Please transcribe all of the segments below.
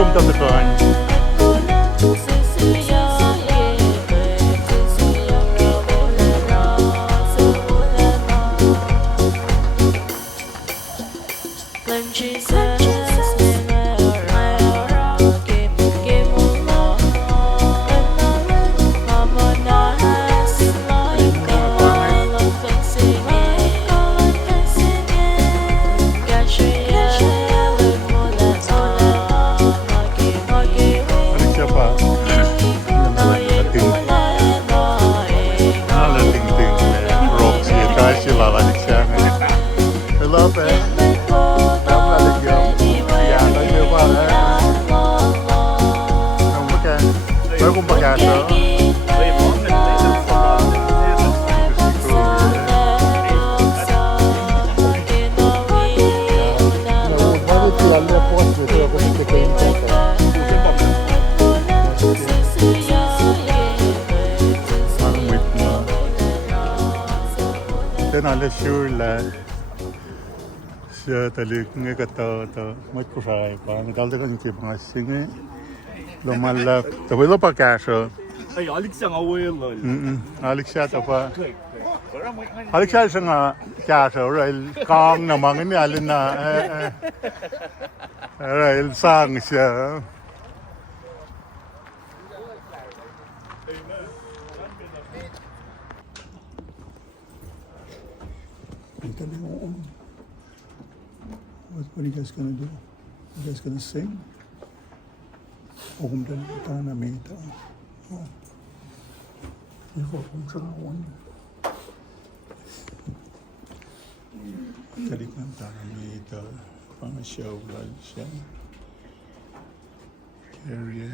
좀 더 듣거니. Alle schulen så der lykken ikke der må ikke få bare men der er ikke noget bare synge lo mal der vil bare kasse Ay Alexander Will Alexander der bare Alexander kasse rồi con nào mà cái này lên là rồi sang sẽ What are you guys gonna do? You guys gonna sing? Om den tana mita. You go from someone. Tadi kan tana mita. Pang show lunch. Carrie.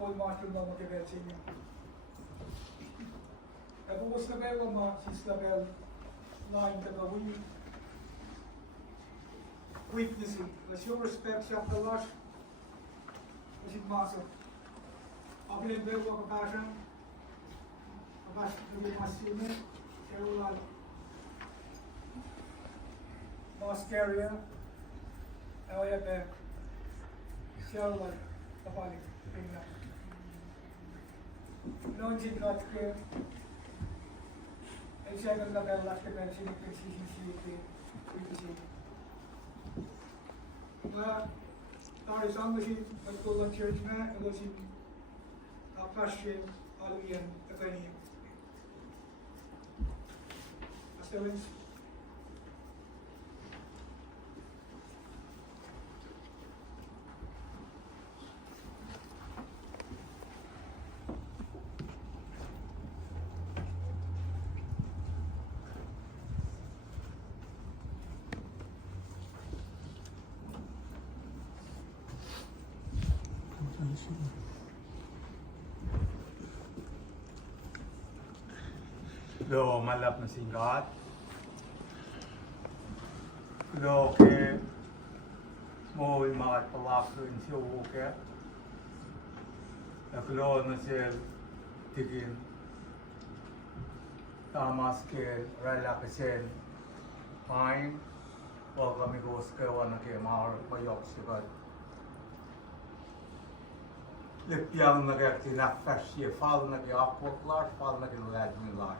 Ой, матюрна мотивація. Я був слабел, ма, сі слабел, лайн тебе вої. witnessing. Als je respect zegt de las, is het massa. Op je beeld ook een paar Abas de Massime, Celular, Carrie, Celular, Tapalik, Pingla. Non si got che il secondo per la pensione che si maar daar is anders in met de church na en dat is in pasje alweer te kunnen. Astelens. Lo malap na singkat. Lo ke mo imat palak in siyo ke. Lo na siya tigin. Tamas ke relaxen. Fine. O kami gos ke wana ke maar bayok siya. Lepjang na kaya tinakfasye fall na kaya akotlar fall na kaya ladmin lar.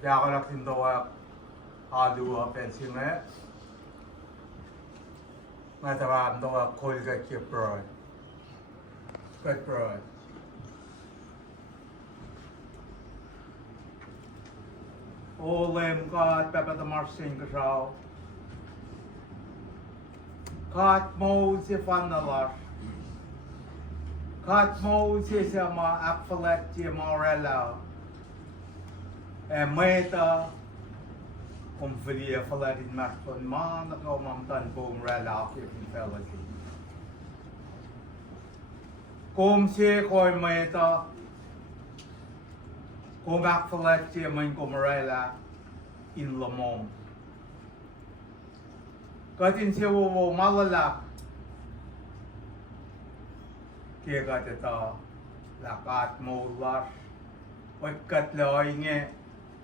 Kaya ako nagtindawa adua pensime. Matawag dawa kolga kaya broad. Good broad. Olem ka pepe the marsing kashaw. Kat mo si fanalar. Kat mo si sama akfalet si morella. Meta kumfili falet in marton man ako mamtan boom rella kif felati. Kum si koy meta kum akfalet si main kumrella in lamom. Katin siya wo malalak kaya katita lakat mo lash o katloy nge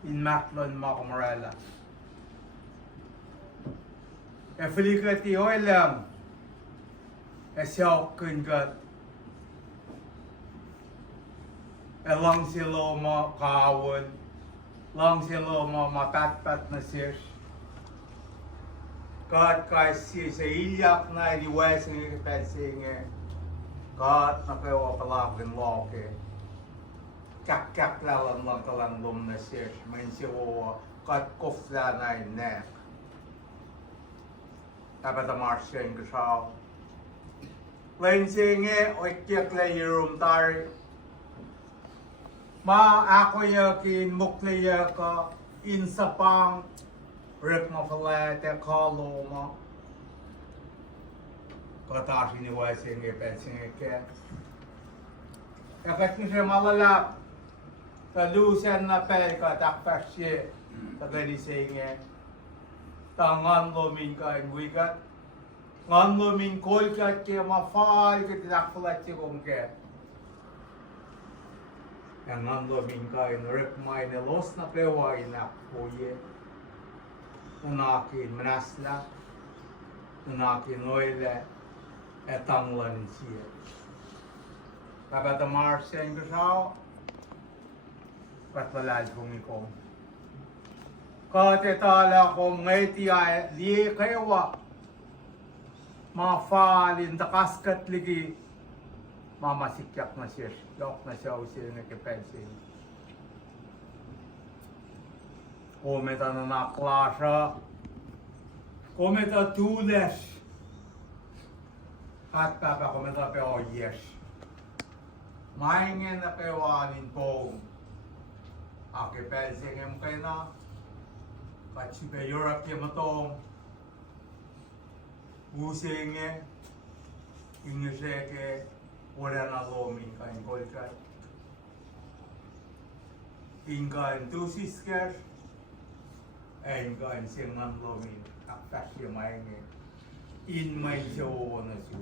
in matlon mo kumarela e felikati o lang e siya kungat e lang silo mo kaawon lang silo mo mapat-pat na siya God kasi sa ilyak na iniwes ng pensing God na kayo palagin loke kak lalan lang kalang lum na siya main siya God kofla na inek dapat ang marsya yung kasaw lain siya o ikiyak la yung tari ma ako yakin mukliya ka insapang Rip mo fala te kalo mo. Katashi ni wasi nge pensing ke. Kakat ni siya malalap. Kalusan na pel ka takpasye. Tagadi siya nge. Tangan lo min ka inwikat. Ngan lo min kolkat ke mafal ke tinakpalat siya kong ke. Ngan lo min ka in rip ma inelos na pewa inakpoye. Unakin manasla, unakin oile, etanglan siya. Dapat ang marsya yung kasaw, patwalad kong ikaw. Katetala kong ngayti ay liye kayawa, mafalin takaskat ligi, mamasikyak na siya, yok na siya o siya nakipensin. Kometa na naklasya, kometa tules, at papa kometa pe o yes. Maingin na pe wanin po, ake pensing em kayo na, patsi pe Europe yung matong, using ingeseke, wala na lomin kain kolkat. Inka entusiskers, En kan sing man lomin akasya mainge in main show na su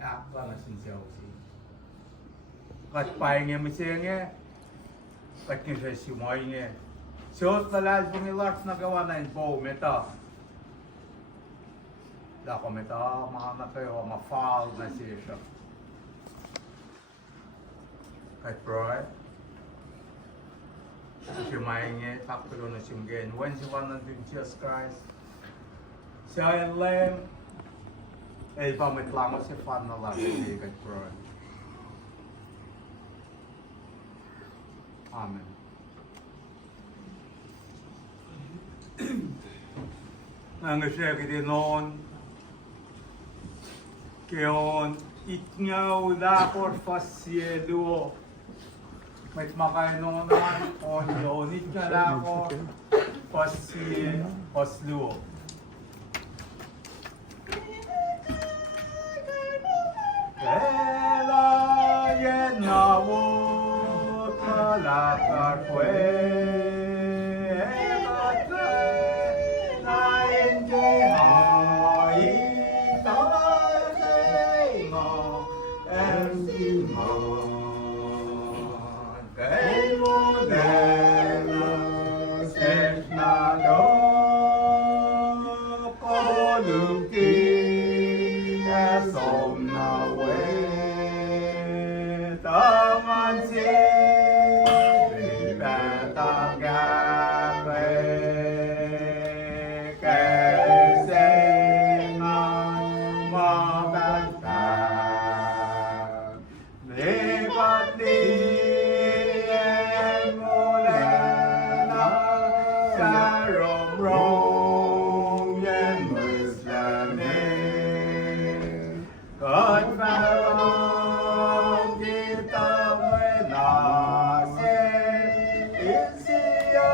akla na sin show si kat painge misinge kat kinsa si mainge shot kalal bungilas na gawa na in po meta da ko meta ma kayo ma fall na siya kat proy si mainge taklo na simgen when si one and Jesus Christ siya lem el pamit lang si fan na lang ni kat proy amen ang siya kiti noon kiyon itngaw da por fasiedo may makain nung naman on donit ka na ako pasluo Ela llena boca la carfue na ente hai tai mo encima que modelo es nado columki es omna we taman si ribeta gabe que se na mabanta negati emolena sarom rom yen muslane God found kita menase isiya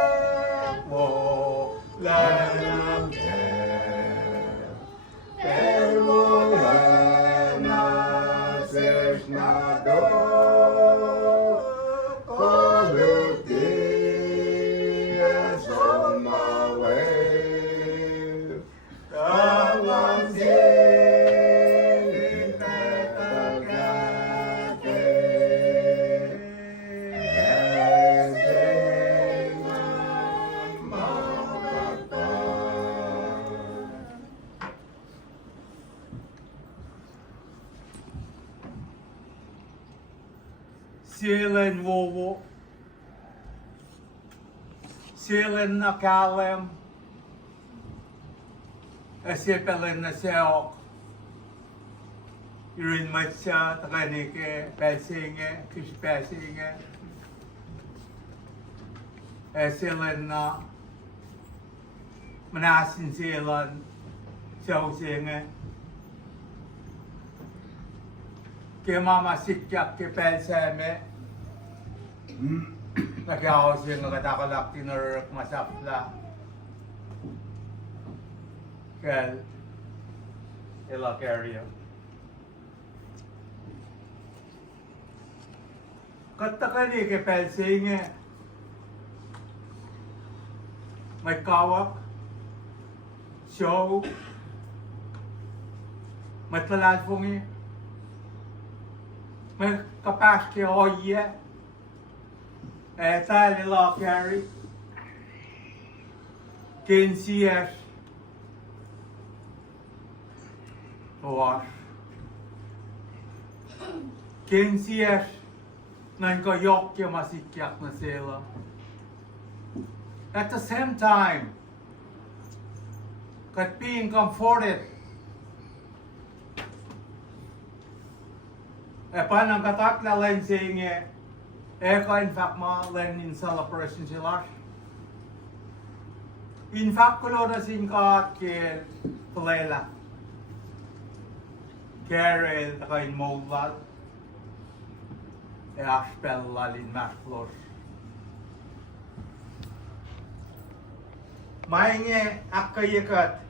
mo lanamke Elmohana sesnado koluti asomawe tawansi Silen wowo, silen na kalem, esipelen na seok, irin matcha, takanike, pesinge, kispesinge, silen na manasin silen, sewsinge, ke mama sikyak ke penseme nagyaw siya nagatakalak tinurk masapla kel ila Carrie katakali ke pensinge may kawak show matlalad pungi may kapas ke oye tali la Carrie kinsias wash kinsias nan ko yok ke masikyak na sila at the same time kat being comforted panang katakla len singe eka in fact ma len in celebration sila in fact kulo na singkat ke Tolenoa Carrie taka in Moldal aspella in Maslos mainge akayekat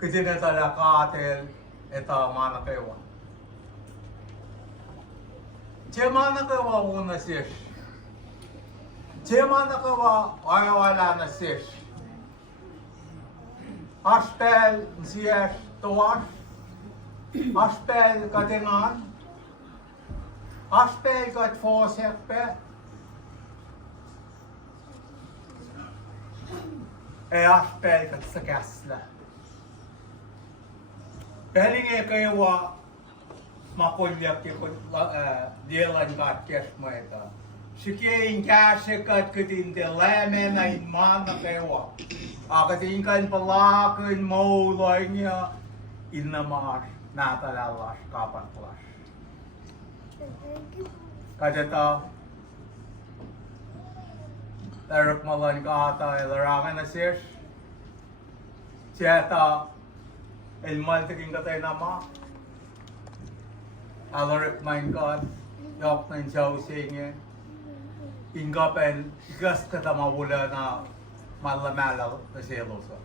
Kejadian tala katel eta mana kewa. Ce mana kewa una sesh. Tiyamanakawa, wala na sish. Aspel, siyesh, towash. Aspel, katingan. Aspel, kat fosekpe. Aspel, kat sakasla. Pelinge kayo wa makulyak yung dielan kat kesh mo ito. Sikiin kasi kat katin de leme na inman na kayo. Akatin kan palakin mo loy niya inamar natalalas kapat plus. Kadata Larok malan ka ata ilarangan na sirs. Siyata ilmal tiking katay nama. Alarik main ka yok na insaw singe. Ingapen igas kata mawula na malamala na selosa.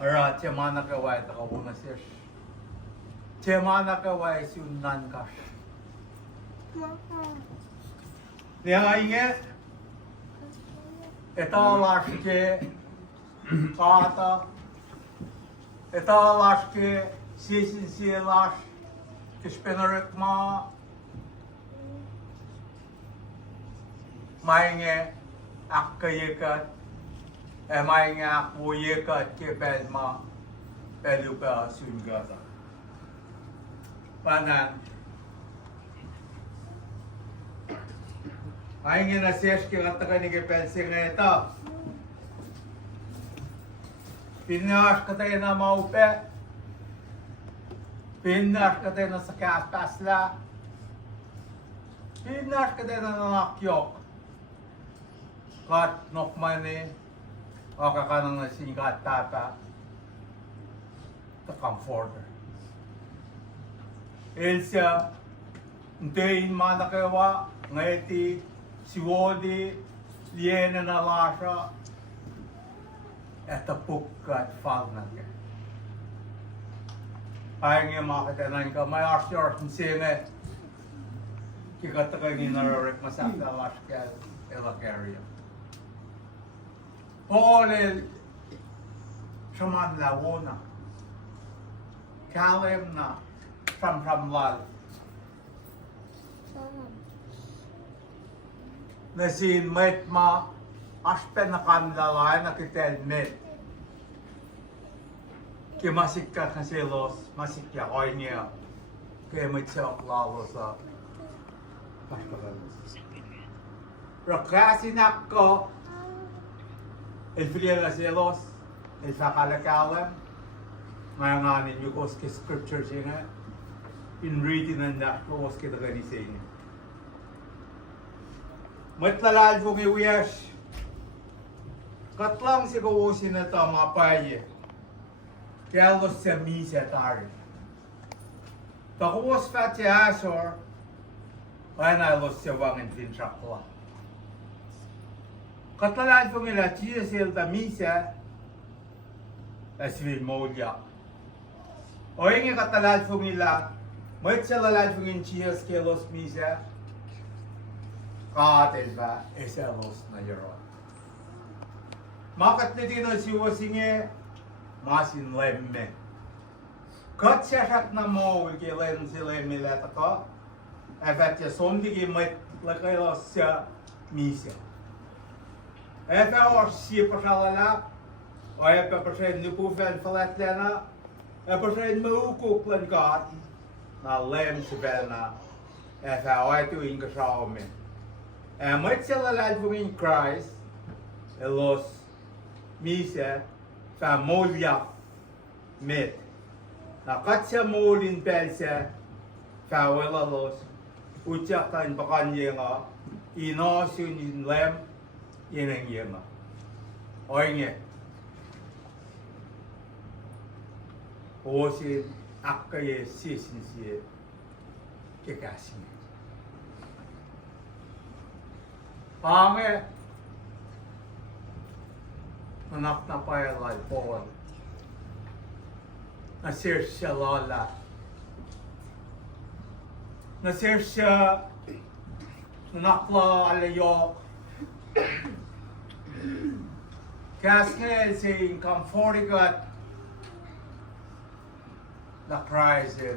Ara tiamana kawai takabuna sirs. Tiamana kawai sunan kash. Niya inge ito laske kata ito laske sisin silas kispenarik ma mainge akkayekat mainge akwoyekat ke belma peluka sungata panan mainge na siya katakan ni Kepelsi nga ito. Pinas ka tayo na maupe. Pinas ka tayo na sa kaspasla. Pinas ka tayo na nanakyok. Kat nokmani. O kakanang nasingkat tata. The comforter. Elsa. Ntayin manakawa. Ngayati. Siwodi, liena na lasha, etapukkat falnake. Ayang yung makatanan ka, may arsyor ng sine, kikatakang inararik masakta lashkel, ela Carrie. Paulil, shaman lawona, kalim na, from lal. Nasin met ma aspen na kanlalay na kitel met. Ki masikka kaselos masikya koy niya. Kaya met siya lalo sa Rakasin ako el friega selos el fakalakalam ngayon yung koske scripture siya in reading and that koske da ganising. Matlalal po kiwiyas. Katlang si kawusin na ito mga paye. Kaya los sa misa tari. Takuwas pa si Asor. Kaya na los sa wangin finchakla. Katlalal po nila siya silta misa. Aswil molya. O yung katalal po nila. May salalal po ng siya sa los misa. Katil ba, eselos na yaron. Makat na dito si Wasinge, masin lemme. Kat siya siyak na mo, wikilen sila mileta ko, efet ya somdigi may lakalos siya misa. Efe or siya pa siya lalap, o efe pa siya nupufen falet lena, efe siya maukuk lan kat, na lem si Belna, efe o eto inga siya omen. May sila po in Christ, los misa, sa molya met. Nakat siya molin pelsa, sa wala los, utyak tayo bakanya nga, inosun in lem, yun ang yema. O nga, osin akkaye sisin siya, kikasin. Pange, anak na payalay po. Nasir siya lola. Nasir siya nakla alayok. Kasngel saying comfortigat la praise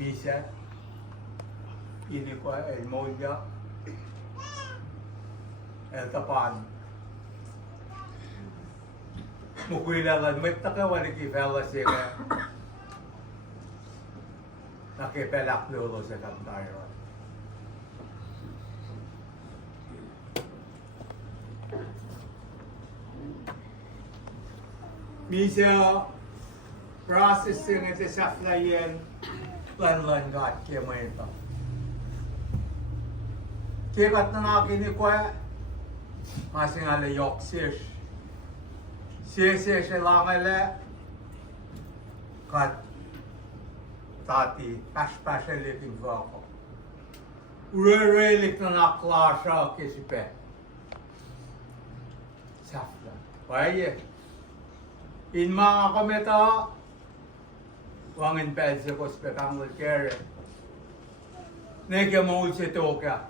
misa ini ko el molya el tapan mukuilalan met ta ka wala ki fella siya nakipelak lolo sa kantayo. Misa processing ito sa flyen lan gat kaya mo ito. Kikat na nakin ni kwa masing ala yok sish. Sish lang ala kat tati pas living for ako. Ure-relik na naklasya kisipe. Safla. Kaya in mga kometa, wangin pedse ko spekangol Carrie. Neke mo ulse toka.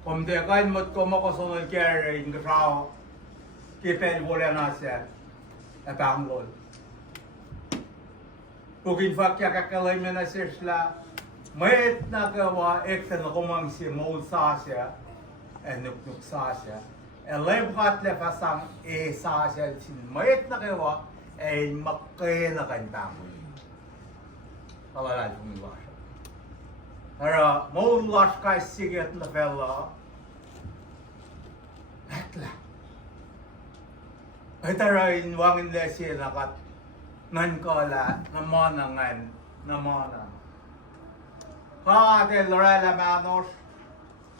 Komte kain mot ko makosonol Carrie in grao. Kipel wala na siya. Epangol. Kugin fakya kakalay mo na siya sila. Mayet na kawa ekta na kumang si mold sa siya. Nuknuk sa siya. Elebhat le pasang sa siya sin mayet na kawa ay makkay na kanyang. Kalalal kong iwas. Pero mold wash kay sigat na fella. Etla. Ay tarayin wangin le siya nakat ngan kola namanangan namanan. Kate Lorella Manos,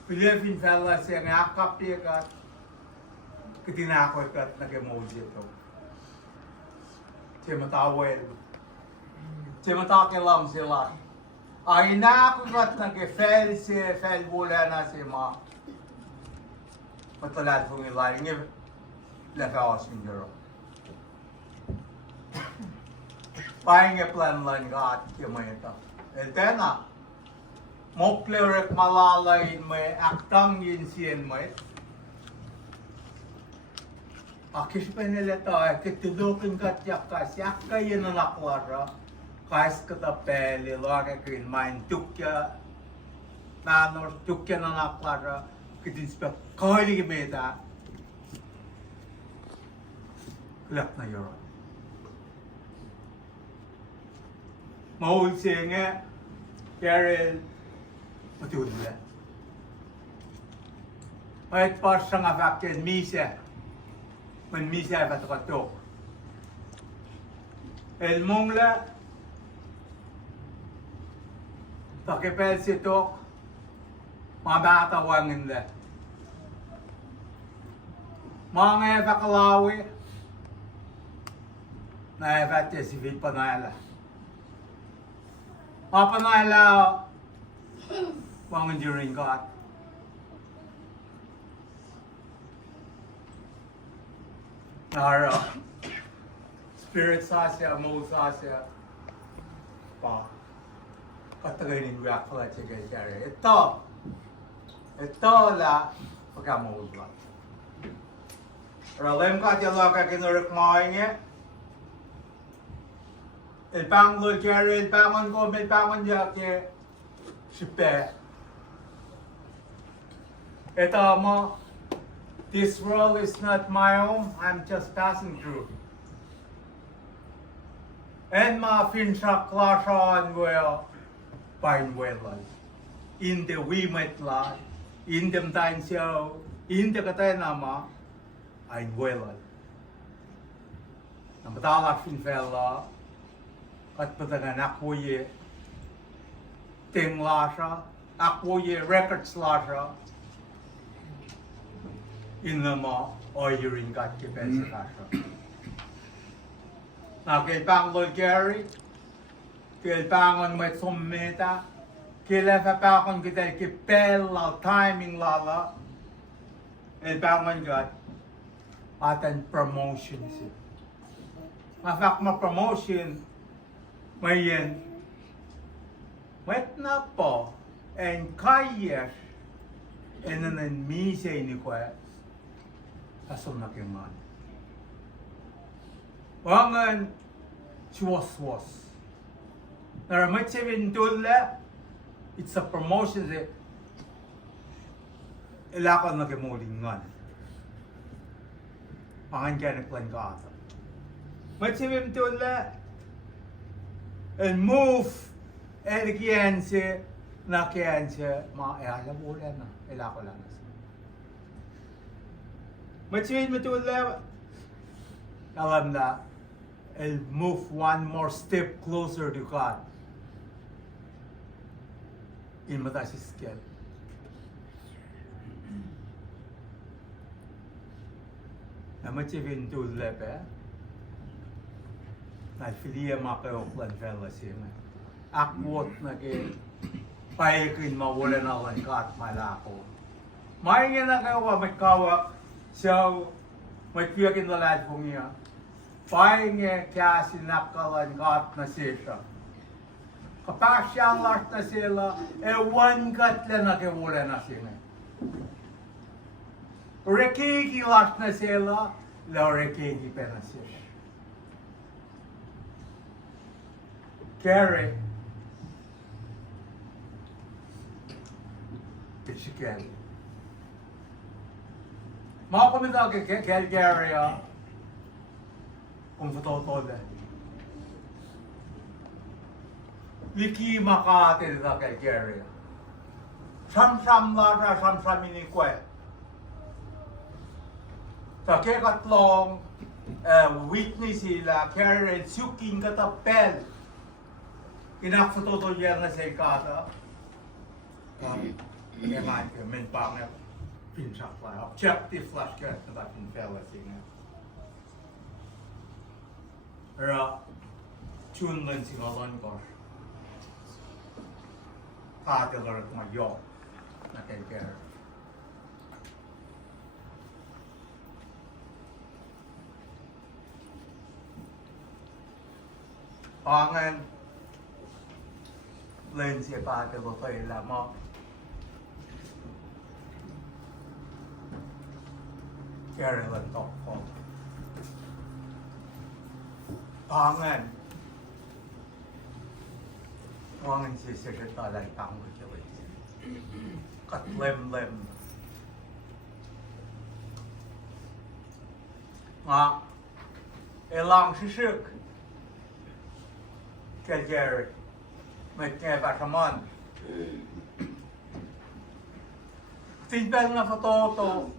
Philippine fella siya ngakapikat, kitinakot kat nag-emoji ito. Siya matawel. Siya matakilam sila. Ay nakukat nag-fel siya, fel bula na siya ma. Matulad kong ilay, ngayon, lakawas yung garo. Pahinga plan lang kat kaya ito. Etena. Moklerek malalay may aktang yinsiyan may. Akis pa nila tayo, kitidukin ka tiyak ka, siyak kayo na naklara. Kais ka tapeli, laka kayo main tukya, nanor tukya na naklara. Kitinspa, kahuli kimita. Kulak na yun. Mahul siya nga, Carrie, matulad. Kahit pa siya nga vakin, misa. Man misa ba ito katok. El mong la, takipel si tok, mga batawangin la. Mga eva kalawi, na eva te si Vipanala. Mga panala, wangin during God. Nara, spirit sasya, mo sasya, pa, katagayin yung react pala siya kay Carrie. Ito la, pagkamuhod ba. Ralim ka tiyalo ka kinurik mo niya. Ilpangon Carrie, ilpangon ko, ilpangon niya kaya, sipe. Ito mo, this world is not my home, I'm just passing through. And mga finsak klasan well, fine well. In the wimet la, in dem time show, in the katay nama, I'm well. Namatala fin fella, at patangan ako ye, ting lasha, ako ye records lasha, in the mo, or you ring got ke pesa lasha. Now, kailangan Carrie, kailangan may sumita, kailangan kita kipela timing lala, kailangan got atan promotion siya. Mafak ma promotion, may yan, Met na po en kaier en een mise ni kwa asom na keman. Wangan chwas. Now met sevin tulla it's a promotion de ilakon na kemolingan. Pangan kaya plan ka ata. Met sevin tulla and move and again se na kaya se alam wala na ilako lang. Met sevin tulla alam na and move one more step closer to God in mataas skill. Naman si Vintul Lepe, na filia makaoklan fella siya. Akwot na kay payakin mawala na lang kat malako. May nga na kawa may kawak siya may piyakin na lahat po niya. Pahinga kaya sinakalan kat na siya. Kapag siya lahat na sila, one kat lang na kawala na siya. Rekiki lahat na sila, la rekiki pa na siya. Carrie, it's Carrie. Mga komento kay Carrie, kung totoo na. Liki makate na kay Carrie. Sam-sam lara, sam-sam inikwet. Sa kekatlong witness sila, Carrie, suking katapel. Inak sa totoo yan na sa ikata. Kaya nga, men pangit. Pinsak lang. Objective flash cat na dating fella siya. Pero, tune lang si Malon ko. Katilar at magyok na kay Carrie. Pangan lên siya pa ko phải là mo Carrie lần tóc không pangan siya siya lại tăng với cho vậy cắt lem mà elang sức cái Carrie mày nghe bà come on tin bel na photo to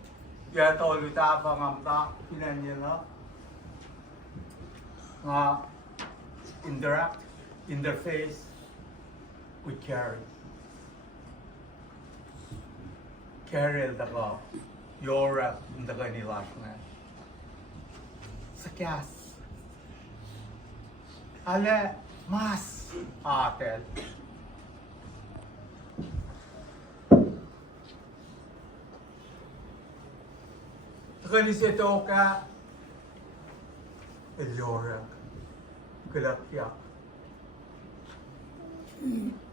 ya to luta pa ngam ta pinan niya na nga interface with Carrie da ko yora da ko ni last na sa kas ale mas atel Realisé ka Eliora Galakya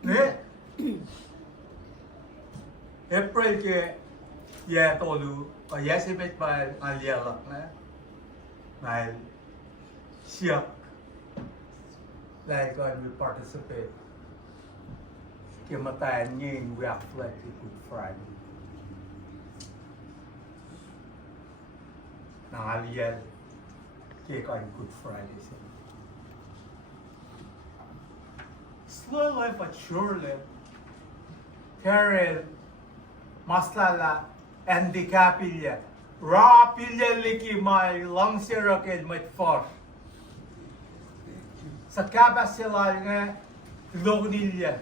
ne April ke ya tolu ya sebet ba alialak na nai siap like I will participate kimatayan ngin we are flat Good Friday nangaliyal kaya Good Friday siya. Slowly but surely, Carrie maslala and the capilla rapidly liki may lang sirakid may force. Sa kabas sila nga lognilya.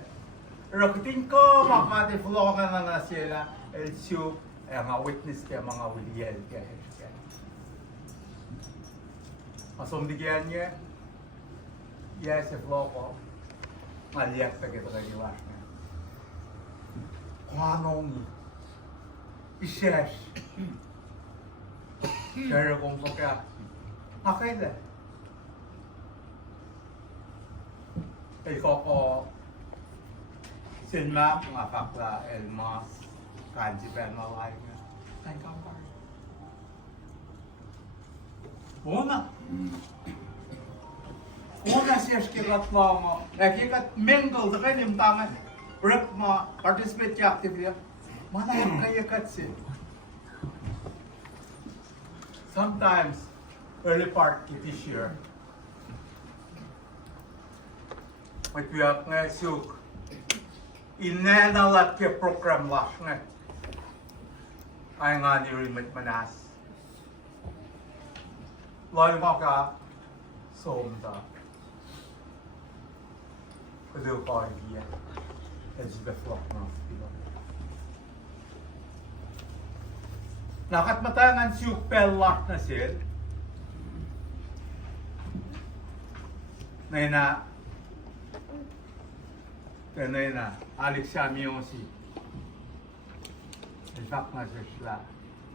Rakitin ko makati flogan na sila el siyo mga witness kaya mga wiliyel kaya. Masumdigian niya, yes, if loco, maliyak sa kita kagiwas niya. Kung anong isyes, pero kung kaya, okay lang. Ikaw ko, Sin map mga fakla elma kanji ben malay nga. Ay kampar. Una siya skilat mo. Kikat mingle da kanim tama. Rep ma participate actively. Mana yung kaya katsin. Sometimes early part this year. Magpiyak nga suk. Inanalat ke program lah nga. Ay nga ni rimit manas. Loy mo ka som da. Kudu ko iya. Edge the flock na. Nakat matangan suk pelak na sil. Nena Alexia Mioshi. In fact, nga siya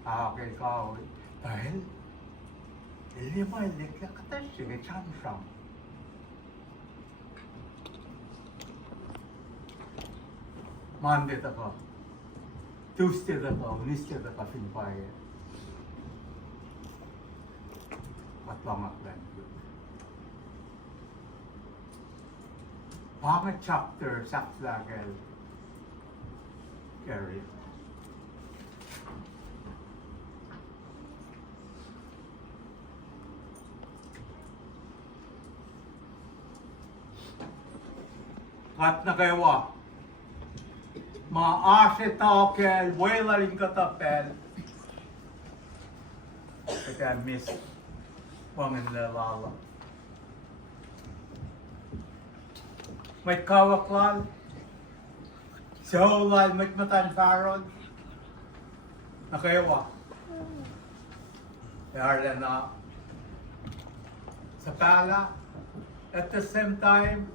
okay ka. Dahil, hindi mo ilikya katas siya chamsam. Monday ako. Tuesday ako. Wednesday ako. Finpaya. Matlamak lang. Mga chapter sa Flagel, Carrie. At na kayo maase takel, wala rin katapel. Kaya miss pangin lalala. May kawaklal, sihulal, may matan farod, nakayawa. Kaya na sa pala, at the same time,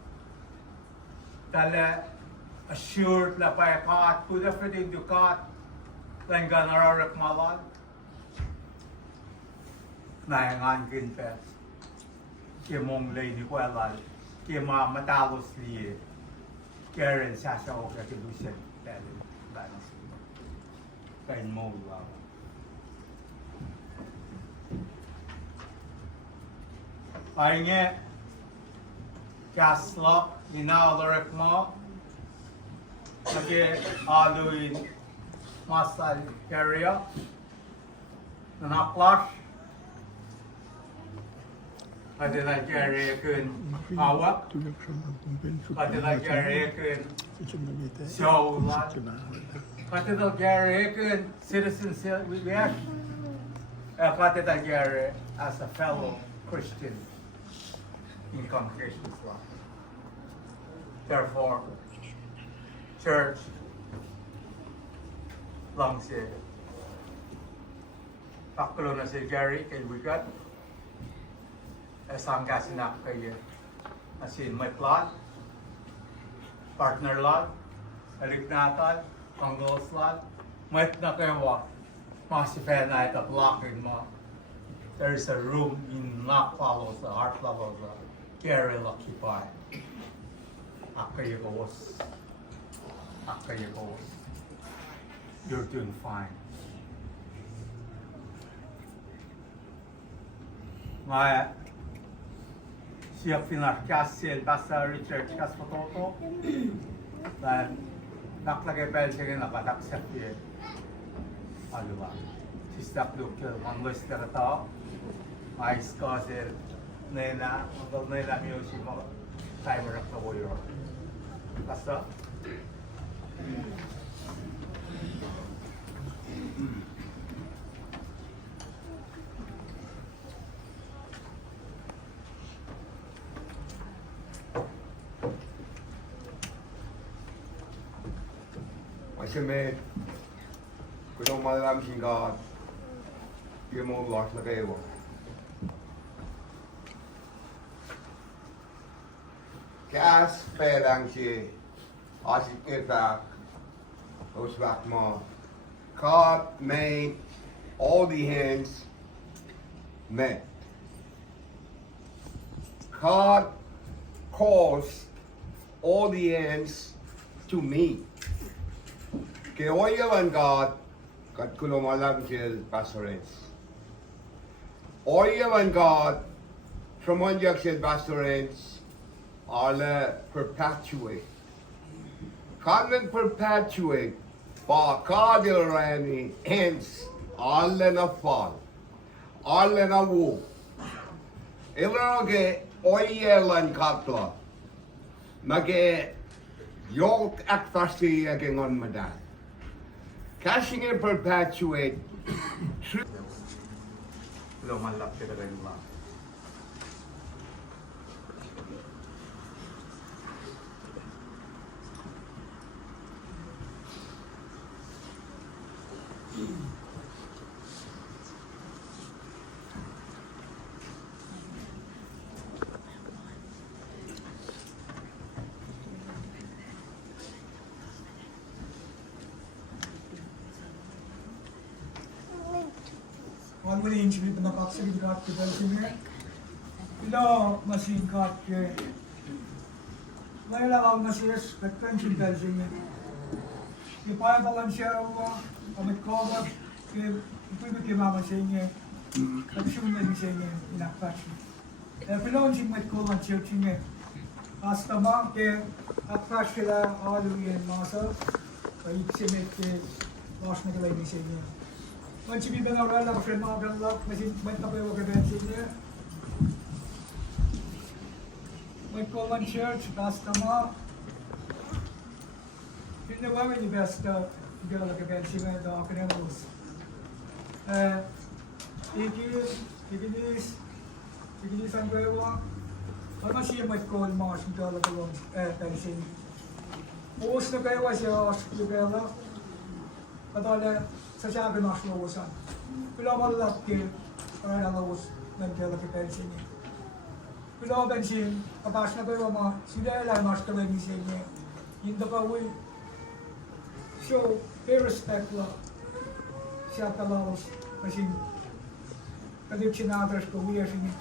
tala assured la payakat, kuda fredin dukat, langgan ararak malal, nayangan ginpes, kimong lay ni kwelal, kima matalos liye, Carrie sasa o katilusin, dahil balas. Kain mo lang. Ay nga, kaslok, inalarik mo, nag-aluin masal Carrie, nanaklas, Kati la Carrie kun hawak, kati la Carrie kun show lot, kati la Carrie kun citizen react, kati la Carrie as a fellow Christian in congregation's life. Therefore, church, lang siya. Pakulo na si Carrie kay Wigat. Sangga sinak kayo. Asin may plot, partner lot, aliknatan, angles lot, may na kayo masipan na ito blocking mo. There is a room in knock follows, the heart follows, Carrie occupy. Akayo goes. Akayo goes. You're doing fine. Maya, siya pinarkasil basta Richard kas fototo dan naklagay pa siya na pataksak siya ano ba si stop look ang list na ito mais kasil nila ang nila Mioshi mo timer up the warrior basta Asyame, kung malam singa, yung mga lot na kayo. Kas perang si asik kita, uswak mo. God made all the hands met. God caused all the ends to me. Que oyevan God, kat kulumalang siyel pastorets. Oyevan God, from one siyel pastorets, alle perpetuate. Kan perpetuate, ba KOSRAEAN hence, alle na fall, alle na wo. Ilroge oyelan katla, mage yok akfasti again on madan. Cashing in perpetuate. Lumalap kita rin ba? On many inch with the Paxi got to the below machine got Layla Machines, the pension Belgium. The Bible and Sherwa, on the cover, the Mama saying, the Shuman saying in a fashion. The belonging with Colan Churching, as the monk, a fashion, all the way in Massa, so you see it, lost the lady saying. Once you been around, I'm afraid not going to look, but it went up over the bench in there. We call on church, customer. In the way, the best girl like a bench in the Arcanellos. Ignis, and Greva. I'm not sure you might call Marsh and girl like a long benching. Most of the guy was your together, but all sa siya binaslosan. Pila malap ke para lawas ng kaya pension. Pila pension kapas na kayo mga sila lang mas kaya ni siya. Hindi ka we show pay respect la siya talawas kasi kadip sinaders ko we are siya.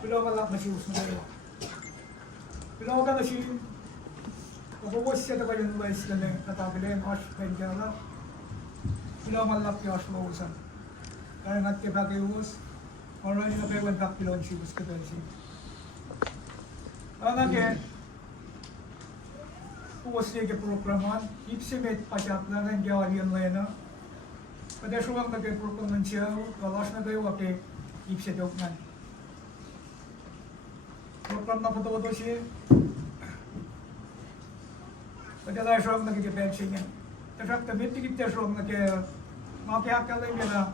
Pila malap na siya usna kayo. Pila ka na siya. Kapag siya tayo yung ways na natabilin as pension. Pila malap yung aslosan. Kaya nga kaya was, orang yung kawan tak pilon siya was kada siya. Ang again, was niya ke programan, ipsimet pasyat lang ang gawalian lena. Pada suwang nagay-programan siya, kalas na kayo wake ipsidok nan. Program na patuto siya. Pada lang suwang nagay-pension niya. Terus tapi kita suruh nak makai akal lagi na,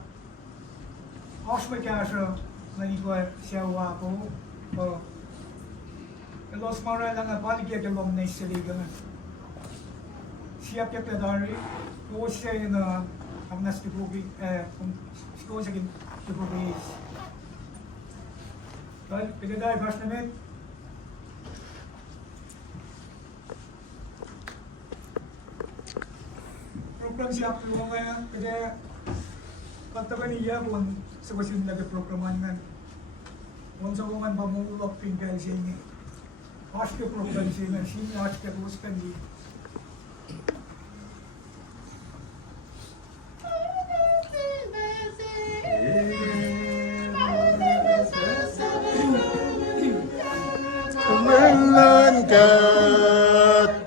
harus macam apa lagi kau siapa aku, kalau semua orang balik dia kalau menesi lagi kan, siap kita dari, kau saya na, kami nasi kubi, kau saya kubi, kan, kita dari pas namet. Program siap luang ya, kerja katakan iya pun sebagai lagi programan kan, pun sebuah pemulung pinggir sini, harus ke program sini harus ke terus pendi. Melangkat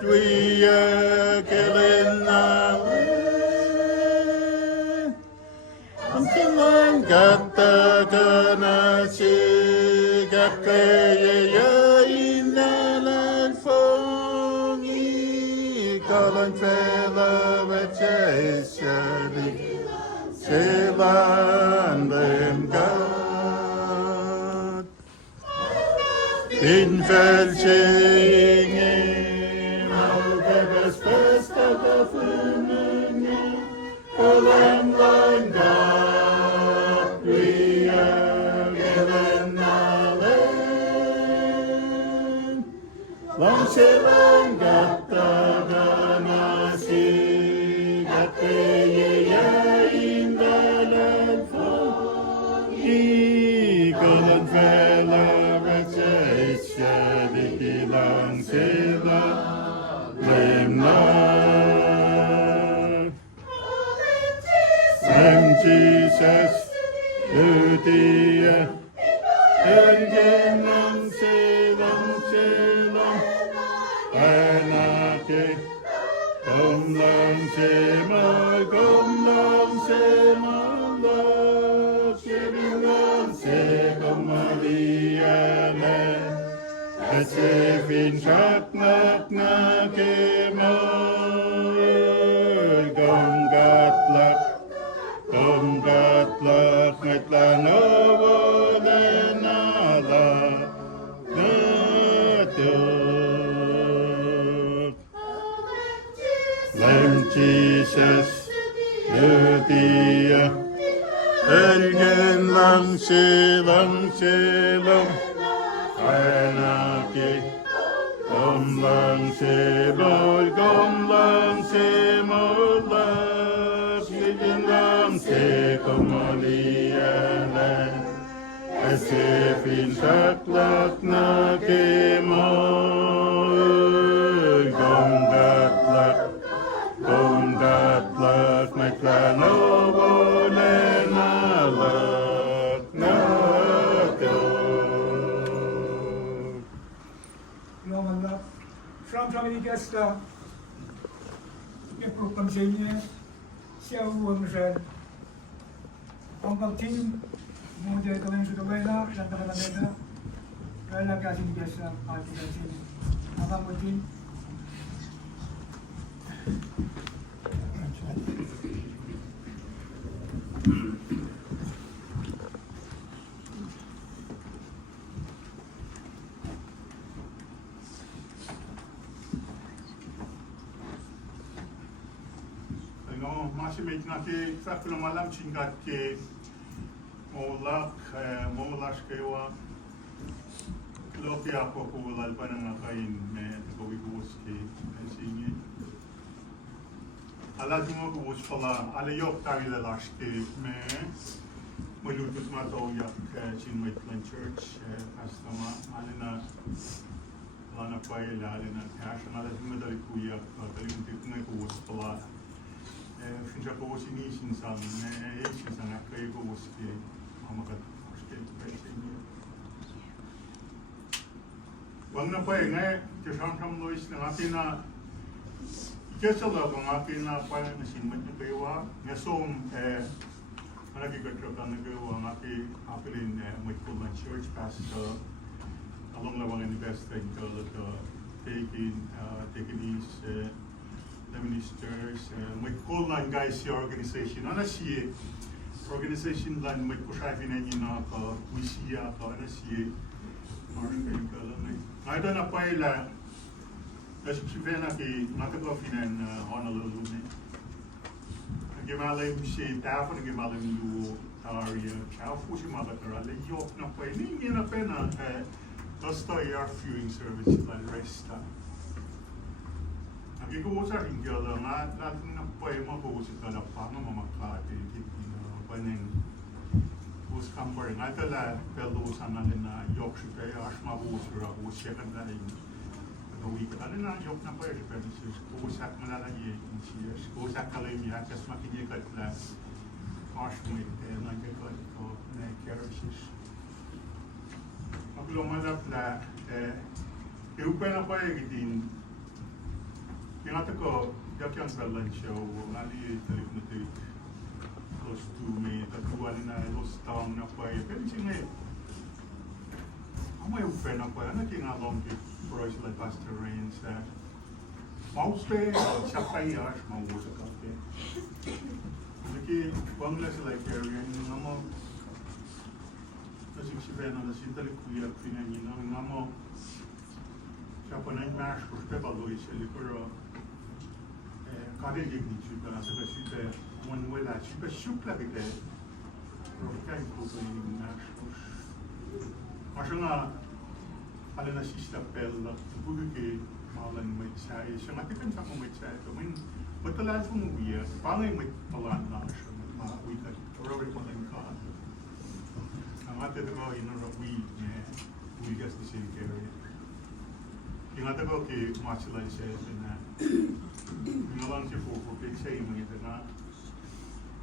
wia kelena. Katakan sigat kaya inalan fongi kalan fela vechesali selan lemgat in felchingi malgagas festa da funungi kalan langgat. Long silang gata ganasi gate ya indalan fongi kalan fela vechesya dikilang sila lem Jesus, Lydia, Elgen lang selang, Anake, kom lang semal, lang se Maria, et se fin nak kemal, Kom gatlak met la novo de nada, Lem Jesus, Lydia, Elgen lang selang, Anake, kom lang semol, Lang se komaliana, se fin saklak na kemol, gom gatlak, meklanovo lenalak na to. Roman from Dominicasta, ik probeer zingen. Siapa saya? Orang tim muda kalian sudah banyak dan kadang-kadang kalian kasih biasa hati dan sini. Apa mungkin? Masih mencari faktor malam singkat ke molak kewa loki ako ko lal pa nang kain me tawi buos ke sini ala dumo buos pala ala yok tawi la lash ke me malutus ma to yak chin Maitland Church astama ala na pa ila ala na cash ala dumo dali kuya talinti me buos pala finja ko si ni sinsan sinsan kay ko si amakat ke pensinya wang na pa nga ke sam lois na atina ke sala bang atina pa na sinman ni kaywa nga som malagi ka trokan na kaywa ngati apilin Maitland Church pastor along lawang investing to taking these the ministers, may call lang guys yung organization. Ano siya? Organization lang may kusafin na ka, wisiya ka, ano siya? Marang kayo ka lang. Ngayon na pa ila, kasi siya na ki natagawin ng Honolulu na. Nagimalay mo siya, tafo nagimalay mo yung area, kaya po siya makatara, layok na pa ila. Hindi na pa na, basta yung viewing service lang, resta. Nagigusa rin kaya lang natin na po ay mabuhusit ka na pa nga mamakati paneng bus kamper nga tala pelusan na rin na yok siya kaya as mabuhusir ako siya ka na rin nagawi ka na yok na po ay references kusak malalagi siya kusak kalim yan kas makinyikat na as mo ito nagkakat ko na Carrie maglumalap na iupan na po ay gitin yung ato ko, yakyang sa lunch show, ngali talip na tayo close to me, tatuan na los taong na pa pero siya ngayon, ang may upen na pa, naking along kay Bros like Pastor Rains, mauste, siya kaya, mausa ka, naki, wang la sila Carrie, nga mo, kasi si Ben, nasin talip kuya, pinanyin, nga mo, siya pa na yung mash, kuste baloy siya, pero, Carrie gegen die Typen, also bei Typen, Manuela, Typen Schubla bitte. Kein Problem, Mas nga, ala na si Stapel, bugi ke malan may chay, siya nga tikan sa kong may chay, matalas mo biya, pangay may malan na siya, mauwi ka, orawin mo lang ka. Ang ate ko, inarawi niya, uwigas ni siya Carrie. Yung ate ko, masila siya na, Nalang si Fofo, kaya siya yung mga na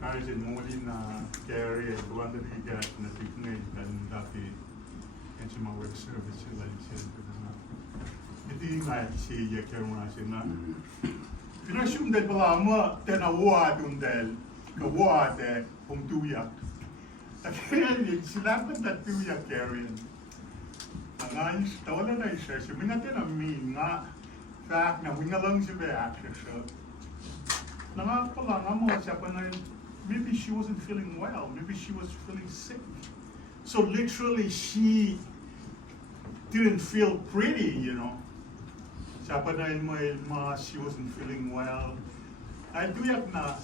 Carrie Molina, Carrie, and Wanda Digat, and the Picnic, and Duffy, and some work service, like I said, hindi nga siya kaya muna siya na. Pinasyung dahil pala mo, tenawa doon dahil, kawa dahil, tuyak. Kaya sila pa na tuyak Carrie. Ang wala na siya, siya natin ang nga, fact na wala lang siya ba siya. Pala nga mo siya pa na maybe she wasn't feeling well, maybe she was feeling sick. So literally she didn't feel pretty, you know. Siya pa na she wasn't feeling well. I do yak na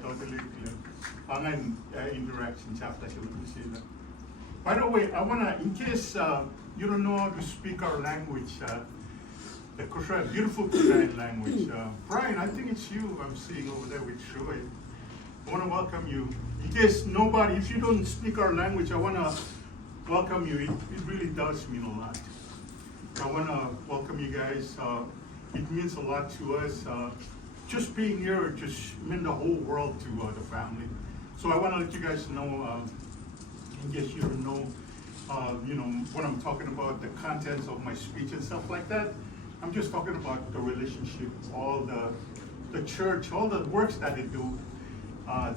totally clear. Pangan interaction siya pa siya sila. By the way, I wanna, in case you don't know how to speak our language, the KOSRAEAN, beautiful KOSRAEAN language. Brian, I think it's you I'm seeing over there with Troy. I wanna welcome you. In case nobody, if you don't speak our language, I wanna welcome you. It really does mean a lot. I want to welcome you guys. It means a lot to us. Just being here just meant the whole world to the family. So I want to let you guys know, in case you don't know, what I'm talking about, the contents of my speech and stuff like that. I'm just talking about the relationship, all the church, all the works that they do.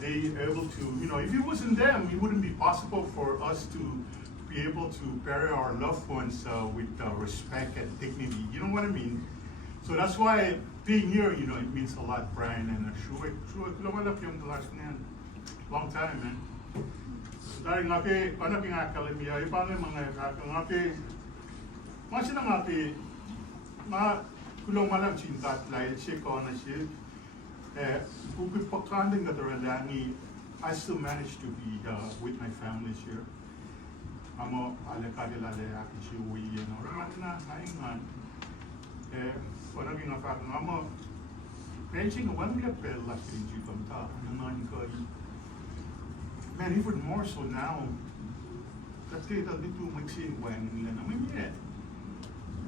They are able to, if it wasn't them, it wouldn't be possible for us to be able to bury our loved ones with respect and dignity. You know what I mean? So that's why being here, it means a lot, Brian. And sure, lumalap yung last niyan. Long time, man. Dahil ngaki, paano kinakalimia, paano yung mga ngaki, masih na ngaki, kulong malam cinta lain siya ko na siya. Pagpapakandang kataralani, I still managed to be with my families here. Amo alekadilale akin si Uwi, ramat na haingan. Parang ginafak nga mo, mention one lapel like in Jupamta, naman ko. Man, even more so now. Kasi dito magsing wang nila na may yet.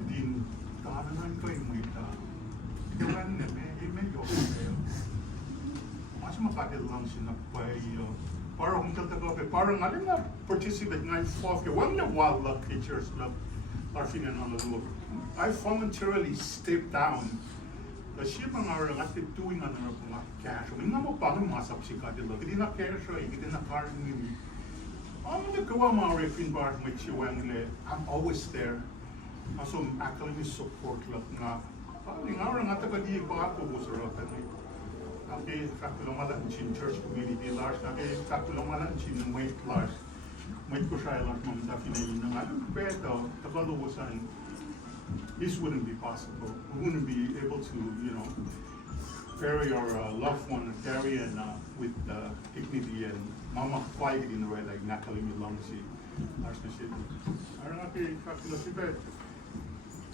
Din tahanan ko yung may ta. Kawan na may yoko. Mas makadil lang siya na payo. Parang parang alin na participate nga FOF one na wildlife pictures na arfinan on the look. I voluntarily stepped down. Kasi mga related doing on the mga cash. Hindi mo pa ng masap si kadilo. Hindi na cash o hindi na karin nini. Ang nagawa mga refin bar may chiwang le. I'm always there. Also actually support lang nga. Parang nga orang ata kadi ba ako busorotan ni. Kaya katulong malang chin church community large, kaya katulong malang chin ng weight large, weight ko siya lang mamta pinayin ng alam pero kapaluwasan, this wouldn't be possible. We wouldn't be able to, bury our loved one, Carrie, and with dignity and mama fight in the way like nakalimi long si large na siya. Aron kaya katulong si Beth.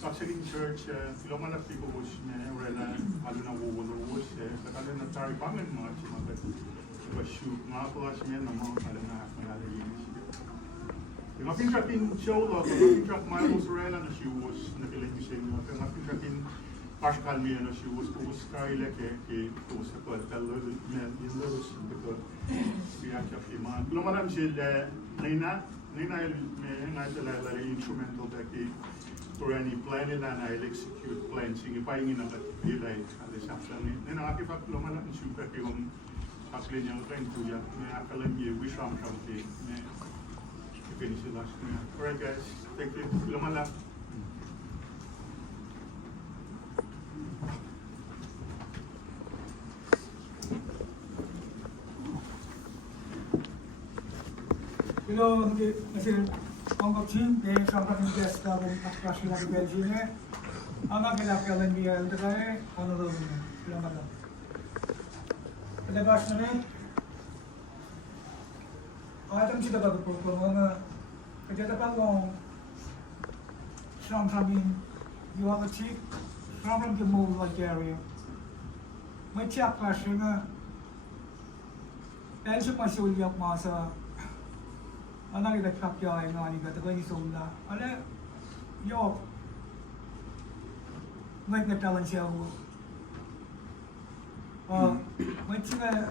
Actually in church, filama na people was rela ano na wuwulus sakala na tari pangan mga chimagat ba shoot mga kulas men na mga kala na mga yun. Yung pintrakin show lo, yung pintrakin Miles rela na she was nakilig siya yung pintrakin Pascal mi na she was Carrie leke ke was ko talo men is those because we actually man filama na siya Nina me na tala instrumental daki or any plan na execute plan sige pa ingin na ilay alisang ni nakakipagtulungan natin super yung actually yung train to ya may akalam yung wisham from the finish the last niya. Alright guys, thank you. Tulungan lang. Kasi ang kapsin, kaya sa kapatid guest na kung aklas nila ng Belgium ang kinakalan niya ang tagay, ano daw niya, ilang lang. Palabas na rin, ang sila bago po po, mga kajata long something you have a cheap, from the move like area. May check class nga, dahil siya masulyak mga sa anak kita kapya ay nga ni kata ko ni somla ale yo may nagtalan siya mo may tinga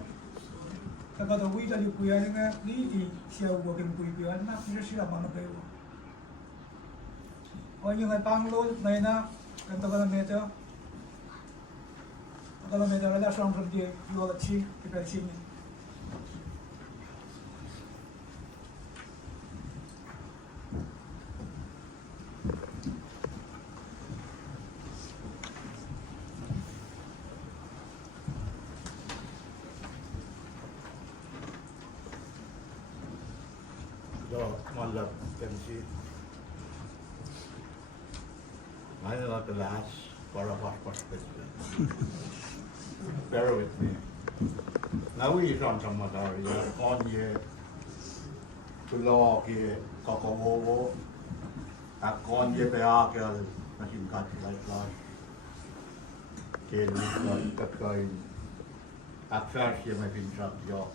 Kagada wita di puya nga ni siya working puya na niya sila mana kayo. O yung ay panglol na na kanto ka na meter. Kalau meter ada sound from dia jual chi kita sini. Malap MC. Ngayon na the last para perspective. Bear with me. Now we run some material on ye to law ye kakawowo at on ye beakel machine cut like that. Kelly got going at first ye may be shot your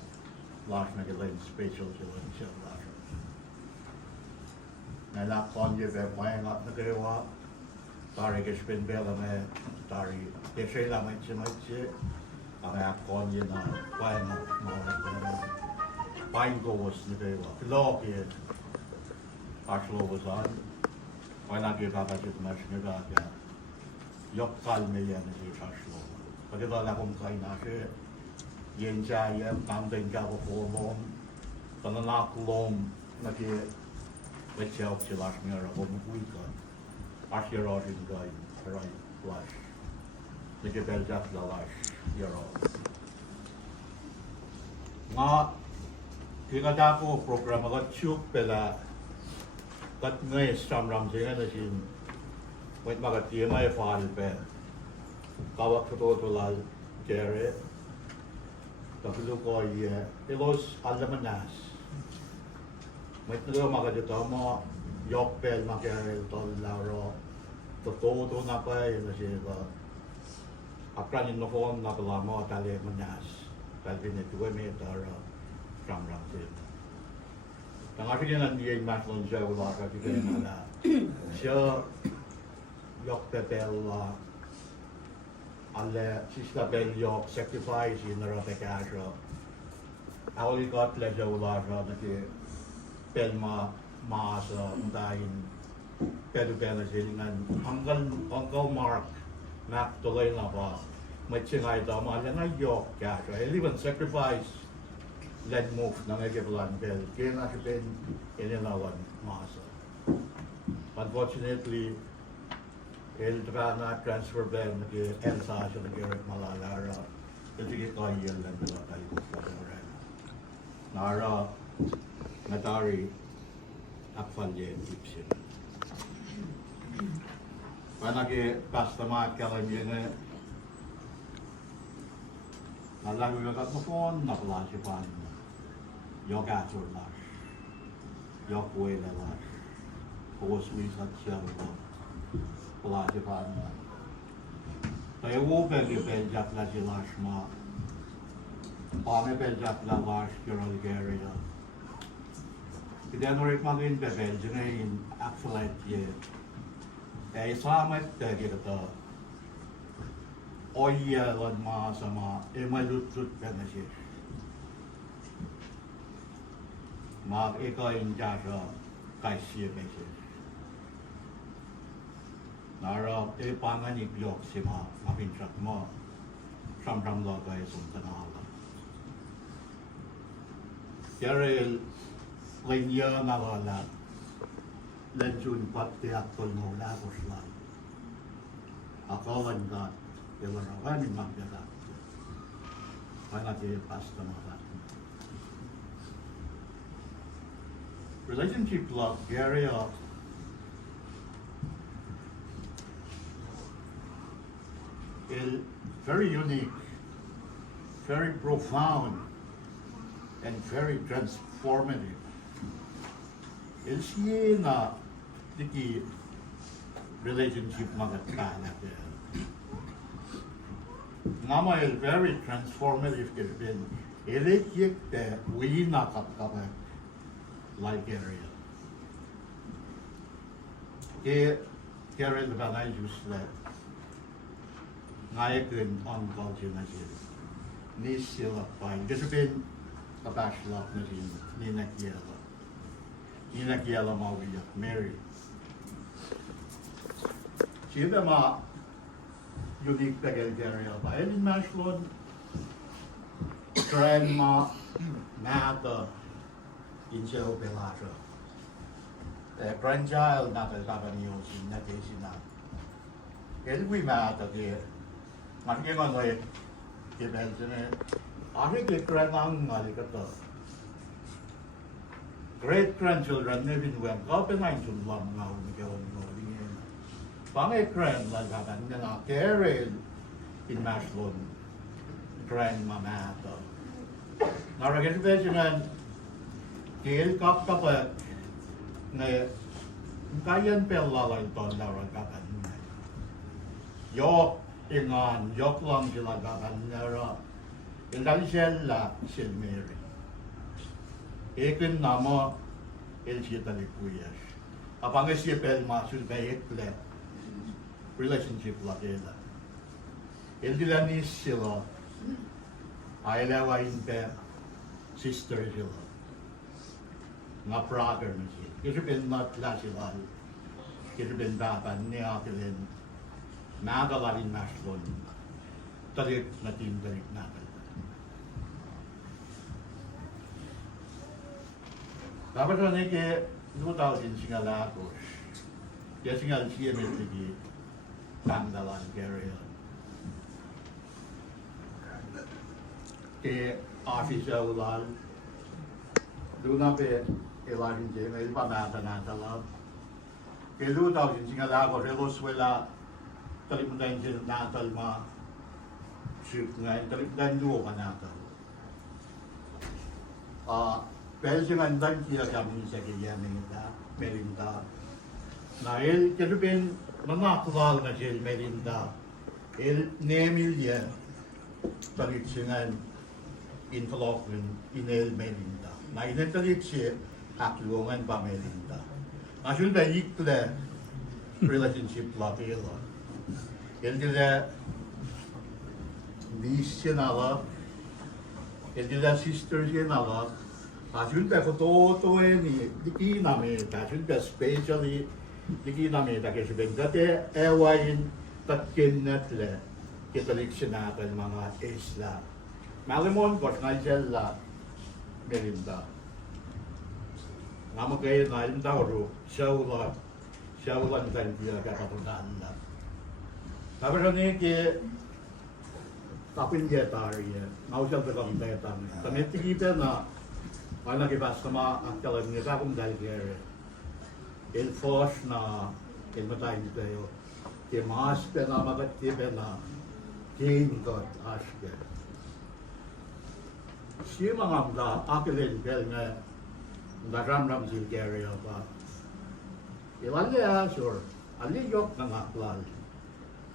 last magazine special selection. Ngày nào con như vậy ngoài ngọt nó kêu quá, tari cái spin bell này, tari cái xe làm anh chỉ nói chứ, ngày con như nào ngoài ngọt màu này, bánh gos nó kêu quá, cái lo kia, ashlo was on, ngoài nào kia bà cái mà chúng ta cái, yok cal mấy anh ấy ashlo, cái đó là không phải là cái, hiện tại em làm đến cái phố lom, còn nó nát lom, nó kia let's help you last year on the weekend. Last year I didn't go right flash. The gebel just the last year on. Nga kaya ko program got chuk pela got ngay stram ram sing na sin wait maga TMI file pe kawak to lal Carrie tapilo ko ye elos alamanas mấy đứa mà cái đó mà dọc bèn mà cái đó là rồi to na phải là gì đó áp ra nhìn nó không na là mà ta lấy mình nhas tại vì này tụi mình đó rồi ram thế đang ở cái này như mà lần sau là cái này là chờ dọc bèn là alle sista bèn dọc sacrifice in rồi cái rồi áo got pleasure là rồi cái pelma masa untain pedu pela silingan hanggang mark na tuloy na ba may chingai daw mga na yok kaya even sacrifice led move na nagiblan pel kaya na si pen inilawan masa unfortunately el na transfer ben nag elsa siya nag malalara kasi kaya yun lang nila tayo ko nara Natari Akfalje Gipsin. Panage customer kalam yene nalang yung katmopon naklasi pan yok atur lash yok wele lash koswi satsyan klasi pan tayo wo peli peljak lasi lash ma pame peljak la lash kirol Carrie. Idan orang makin bebel jenai akselat ye, sama itu kita, oya lan ma sama emalut benasi, mak ekain jasa kaisir benasi, nara pangan iklok sima makin sakma, samram lagai suntanala. Carrie Lenya nalala lenjun pati at Tolenoa koslan. Akawan ka ewan magdala. Panati pasta malat. Relationship love Carrie is very unique, very profound, and very transformative. Elsie na diki relationship magkakala kaya. Nama is very transformative kasi electric te we na kapkapa like area. Carrie the banay just that ngayon ang culture na siya. Ni sila pa kasi kabaslak na si Nina Kiela. Nina Kiela mawiyak, Mary. Siya ma unique pegel Carrie ba? Elin Mashlon, grandma, Mata, Inchel Belasha. Grandchild Mata Mioshi, na Daisy na. Elwi Mata there. Makin on like Gibbelson. I think grandma great grandchildren never went up and I should love now and go and go in. Bang grand like that and then I carried in Mashlon grandma Mata. Now I get vision and Gail got up a Kayan Pella like Dollar Gaban. York in on York long till I got a in Galishella, said Mary. Ekin Nama El Chitalipuyash. Upon a ship El Masul Bay relationship like Ella. El Dilanis Silla. I love in the sister Hilla. Not Prager machine. It had been not Lashilal. It had been Baba Neapilin. Magalavin Mashlon. Tarik Natin Tarik Natal. Dapat ni ke 2000 Singalakos. Dia singal siya mesigi Tangdalan Carrie. Ke officer ulal. Duna pe elahin je may pamata na tala. Ke 2000 Singalakos Roswella talipundan je natal ma. Ship ngai talipundan duo natal. Belgian dan kia kami sekian Melinda, Melinda. Nah, kerupin mengakual ngajil Melinda. Nemilya terlihat involvement inel Melinda. Nah, ini terlihat akluangan ba Melinda. Maksud baik le relationship lah dia. Dia niece nala, dia sister nala. Asunta foto ni diki nami asunta specially diki nami ta ke sebendate ewain tatkinat le ketaliksina kan mga isla malimon kos ngajella Melinda ngamo kay na im tawro shawlan tan dia ka patunan la tapos ni ke tapin dia tari ngau sa belang datan tameti kita na Wala kibasa ma ang kalam niya sa akong dahil kaya il force na il matay nito tayo ki mas pe na magatibe na king god aske siya mga amda akilin pel nga ram zil kaya pa ilali sure aliyok na ngaklal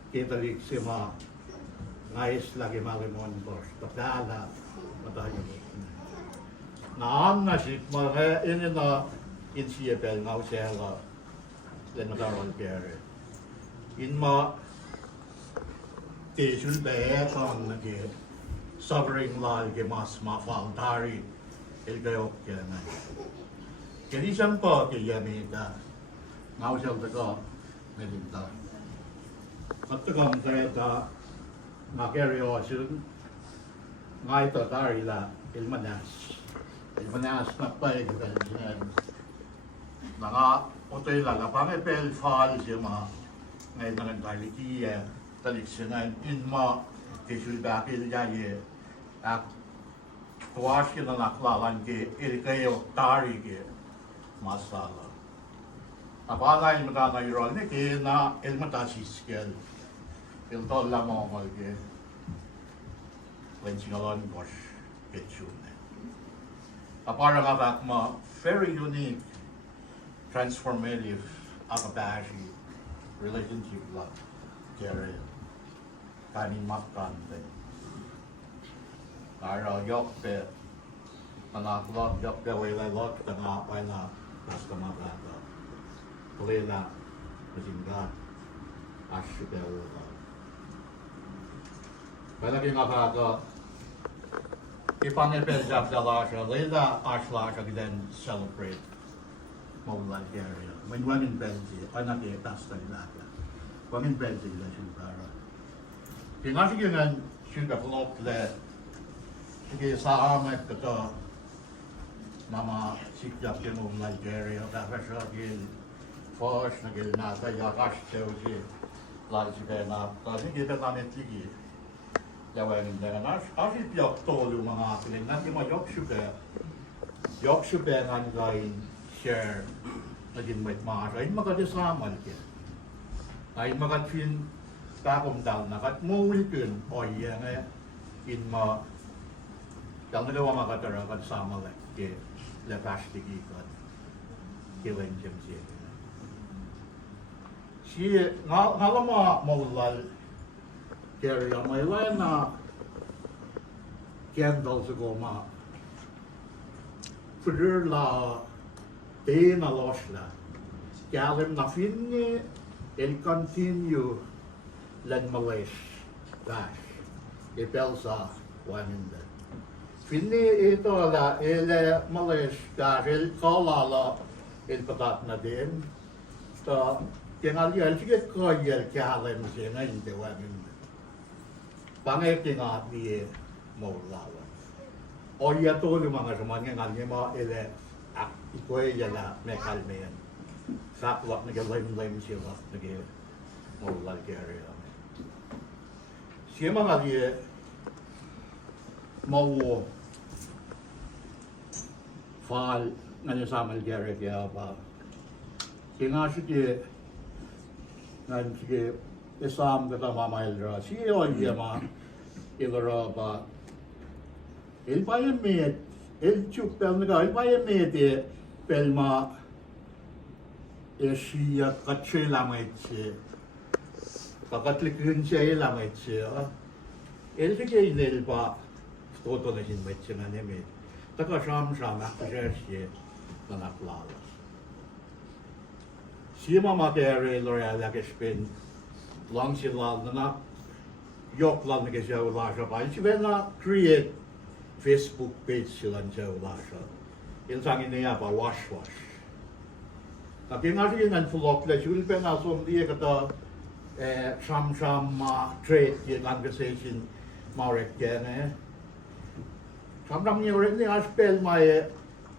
kitalik siya ma ngayos lagi malimon boss tapdala matay nito Naam na ship mga ini na insiyepel ngau sela len madaron pere in ma te shun be kong na ke suffering lal ke mas ma faltari el gayok ke na kini sampo ke yamita ngau sel ta melinta matagam ta na Carrie shun ngai ta tari la ilmanas Manas na pa yan. Naka otoy la lapang epel fal siya ma ngay nangan taliki taliksinan in ma kisul bakil jaye ak tuwas ki na naklalan ke ilikayo tari ke masala. Apala yung mata na iron ni ke na ilmata siskel iltol la mo mal ke wensingalon bosh ketchun. Para nga ma very unique, transformative, akabashi relationship love, Carrie, kanin makante. Para yok pe, anak love yok pe wala lot tanga wala basta magata. Wala masinga asyo pe wala. Balaki nga ba Ipange Belgium Dalasha, Leda Ashlasha then celebrate Mobile area. When one in Belgium, anak e pasta nilaka. One in Belgium, la Shilbara. Pinasigan Shilbaflop le, sige sa amek kato, Mama Sikjap in Mobile area, Dafasha Gil, Fosh, Nagil Nata, Yakash Chelsea, Lajibena, Taziki Benametigi. Jawain dengan asyik jok tolu mga piling nanti mo jok syupe ngan gain share naging may mga ay magkadisama niya ay magkatfin takom dal nakat mo wilpin o iya nga in mo yang nagawa makatara kan sama lang ke lepastik ikan kilen jem siya siya ngalama maulal Carrie, may way na candles ago ma for la na loss la galim na finne and continue len malays dash ipelsa waminda finne ito la ele malays dash el kalala el patat na din so kenali el sige ko yel galim siya na inte waminda Pangete nga niye mo lawa. O iya to yung mga rumanya nga niya mo ele ikoy yala me kalmeyan. Saklap nag-lime siya mo lalgari. Siya mga niye mo fal nga niya sa malgari kaya ba. Siya nga siya nga siya Islam kata mama ilra siya o iya ma ilra ba il paye met il chuk pel naga il paye met pel ma siya katse lametse kakatlikun siya lametse il siya inel ba toto na sin metse na nemet taka sham akasya siya na naklalas siya mama kere ilra lakespin lang sila na yok lang na kasi wala siya pa. Siya na create Facebook page sila siya wala siya. Ilsangin niya pa wash. Tapi nga siya nga fulok la siya pa na som dia kata sham trade yung conversation marek kene. Sham niya rin niya spell may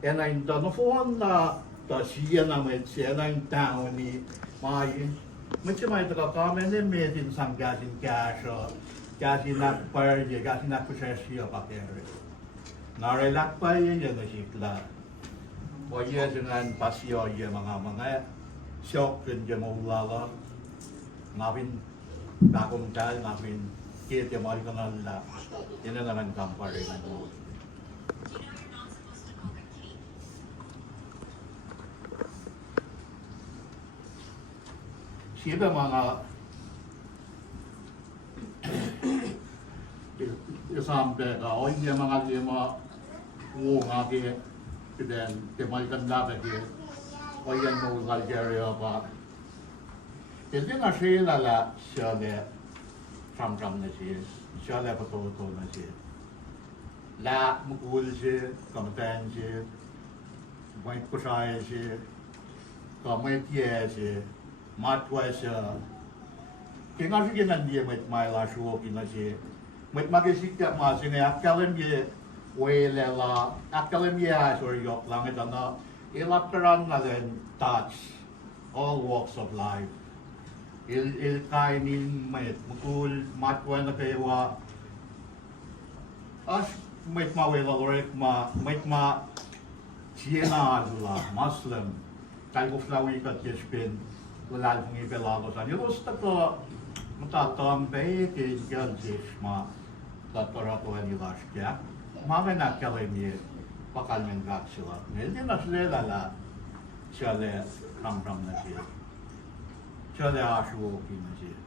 enayin ta no phone na ta siya na may siya na yung town ni may Macam itu kalau kami ni mesin sanggasin kasho, kasih lakpar je, kasih nak prosesi apa kere. Nare lakpar je yang nasikla. Wajah dengan pasio je mga syok je maulala, ngapin bagong tal, ngapin kita mari kenal lah. Ini naman kampar dengan tu. Siapa mga sampai ka o iya mga lima nga ke then temalikan dapat ke o iya mo Algeria pa hindi na siya lala siya le sam na siya le pato na siya la mukul siya kamatan siya may kusaya siya kamay tiya siya matwa siya. Kaya nga siya nandiya may lasyo kinasya. May magisika masya nga akalim ye welela akalim ye sorry yok lang ito na ilaparan na din touch all walks of life. Il kainin may mukul matwa na kayo as may mawela lorek may siya na Muslim kayo flawi kat yespin wala kong ipelagos. Yung gusto ko matatambay kay Galsis ma tataratuan nila siya. Mga nakalim niya pakalmin gat sila. Hindi na sila lala siya le ram na siya. Siya le ashuoki na siya.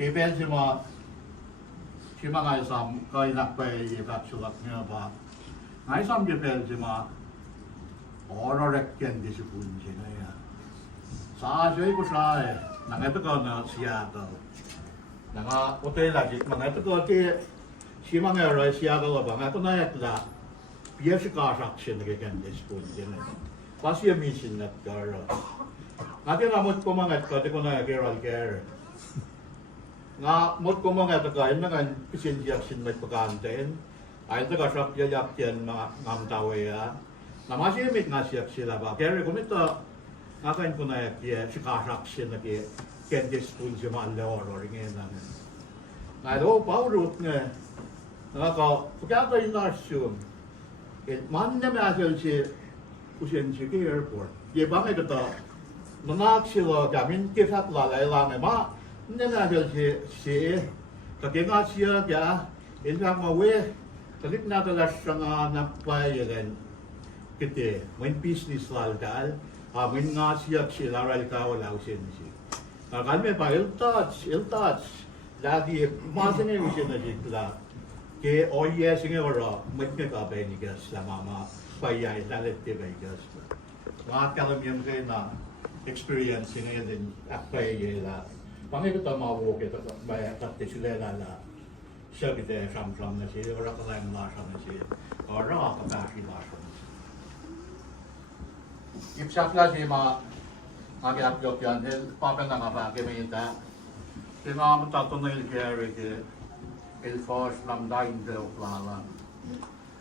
Kay Benzema si mga isang kay nakpay gat sila niya ba. Ngay isang di Benzema Orang di sepuluh sini ya. Saya itu saya, nang itu kan Seattle. Nang hotel lagi, nang itu kan Simangero siagalabang ako na yatla biya si kasaksin nagkakandis po din. Pasya misin at karo. Natin namot ko mga kati ko na kiral care. Nga mot ko mga tagayin na kan pisindiyak sin may pagkantain. Ay tagasyak yayak yan mga ngamtawaya. Namasimit nga siyak sila ba. Kaya kumita nga kain ko na yak si kasaksin nagkakandis po siya mga leoro ringin na. Nga do paurut nga. Pagkata yung narsyon, man na maasal si Kusensi ke airport. Ye bangay kata, nanak sila gamin kisat lalay lang ma, na maasal si kakingat siya kaya, ilang mawe, kalit na talas siya nga napayagan kiti, may business lalgal, amin nga siya sila ral ka wala Kusensi. Kami pa, il-touch, lagi, masangay mo siya na sila. Ke oye singe ora mitme ka be ni gas la mama payay lalet te be gas nga kalam yam kay na experience singe din akpay la pangi ko ma wo ke ta ba ta te sile la siya bite sam na si ora ka lang la sam na si ora ka ta ki la sam ipsak la si ma agi apyok yan pa pa na ba ke me ta ke ma ta to na il Carrie ke il fors lam dain de plala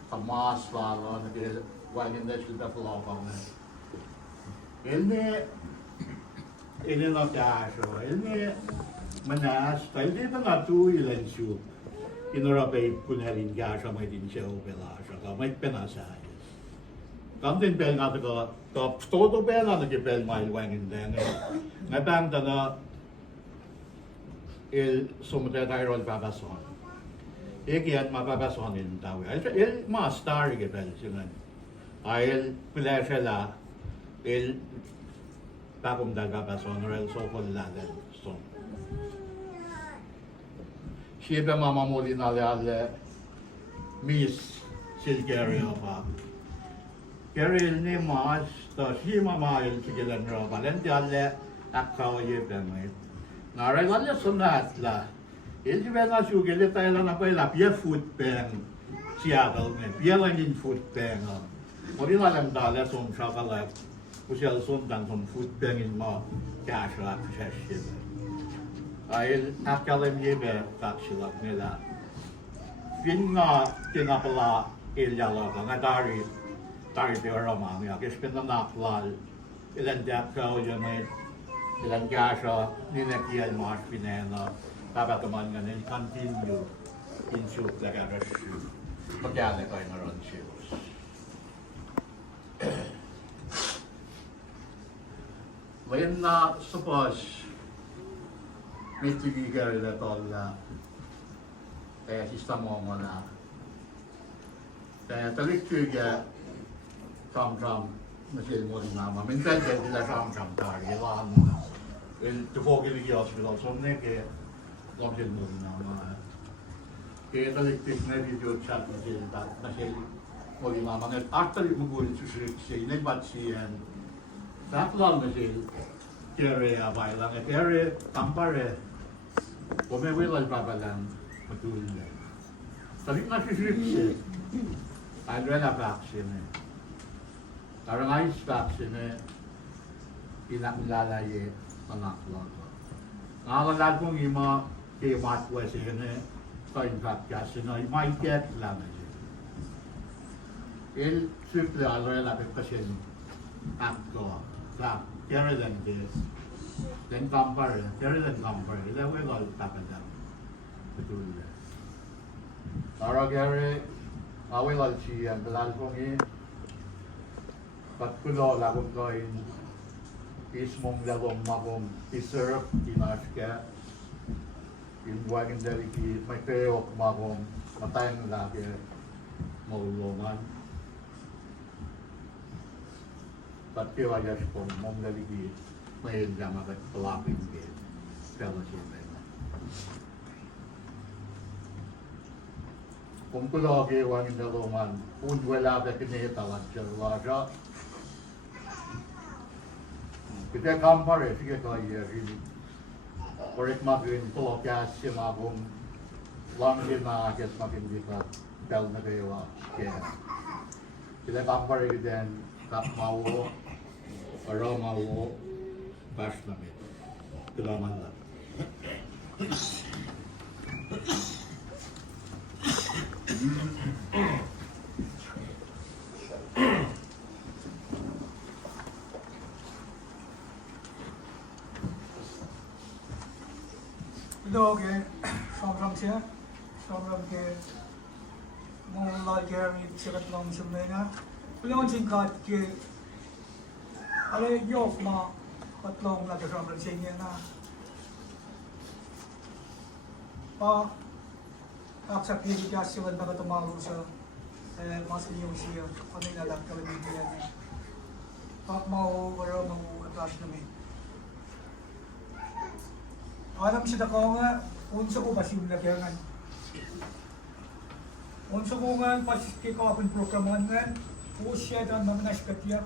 a mas plala na ke wangin da silda plala na ele na taso ele manas tal de na tu ilan su inora be kunelin gasha mai din show bela sa mai penasa kanten bel na to todo bela na ke bel mai wangin da na bang da na il sumde da rol babason Egiat mapapasonin tayo. Il master ke pel sinan. Ay pleasure la il tapom daga pason rel so kol la den so. Siya mama mo din ale Miss Silgeria pa. Carrie ni mas to si mama il tigilan ro valenti ale akaw ye bemay. Naray wala sunat la. Il na sugele tayo na pa ila pia food pen Seattle me pia lang in food pen mo rin alam dala som shakala kusial som dan som food pen in ma kasha kashit ay akalam ye be takshila nila fin nga tinapala ilyala nga dari de roma ya kespin na naklal ilan dakao yan ilan kasha ninekial mas pinena Dapat naman nga nil continue in shoot the garage pagkali ko yung around shoes. When na suppose may tigigar na tol na kaya sistema mo na kaya talik tiga tam-tam masil mo rin naman. Minsan din sila tam-tam tari. Ilaan mo na. Ito po kiligi hospital. So kaya Lomsil mo rin naman. Kaya taliktik na video chat na siya mo rin naman. Actually, magulit siya. Inagbat siya. Saklang na siya. Carrie abay lang. Carrie, tampare. Pumewilal pa ba lang. Matulad. Talik na siya. Adre na vaccine. Parang ice vaccine. Pinakilalaye. Panaklang. Ngakalad kong ima kay matwa siya na ka-infect kasi na may get lang na siya. Il simple alay lapit kasi akto. Sa kaya lang this. Then compare. Kaya lang compare. Ila ko yung tapan lang. Betul na. Para kaya awil al siya. Balal kong patkulo lagong koin. Ismong lagong magong iserve inaska. Inwagin dari ki may peyok magong matayang lagi maulungan. But kaya kung mong dari ki may gama kat palapin ki fellowship na. Kung kulo ki wagin dalungan wala ka kinitalan siya wala. Kita compare sige ko iya really. Korek magin polokas siya magong Langin na agad makindita bel na kayo kaya. Sila kapare din kap mawo araw mawo bash na mit. Kailangan lang. Idag samramsiya samram ke mongla Carrie sikat long sumena pulang singkat ke ale yok ma patlong la ke samram siya na pa aksa ke kita siwan na katumaru sa mas Mioshi ano na lang kalimitan pa mau wala mau atras na may alam siya ko nga, unsa ko basim na kaya unsa ko nga kick off ang programan nga, siya dan mga nasikatya.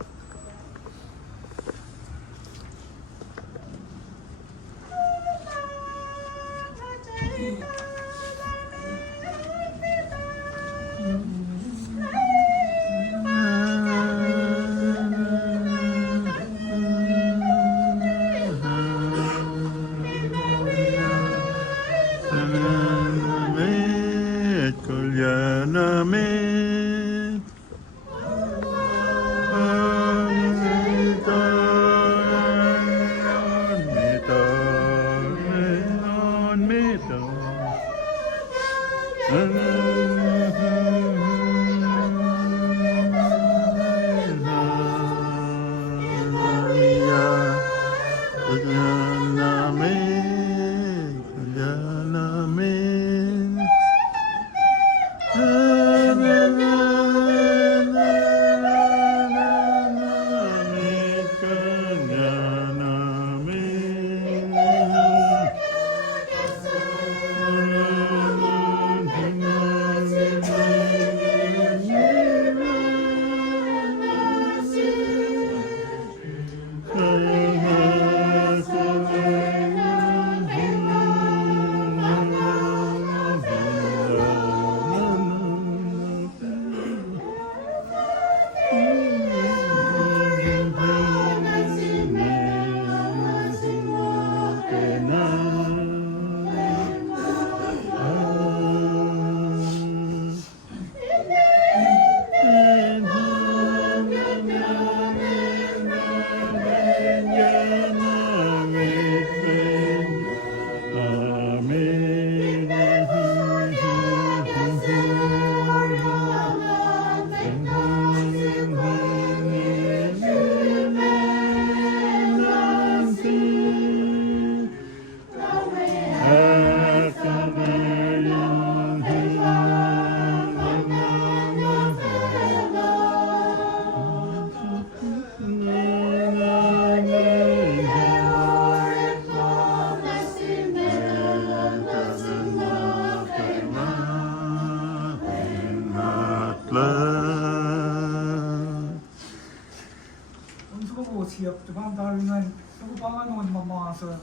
siap Tuhan taringan aku pangan on mama sa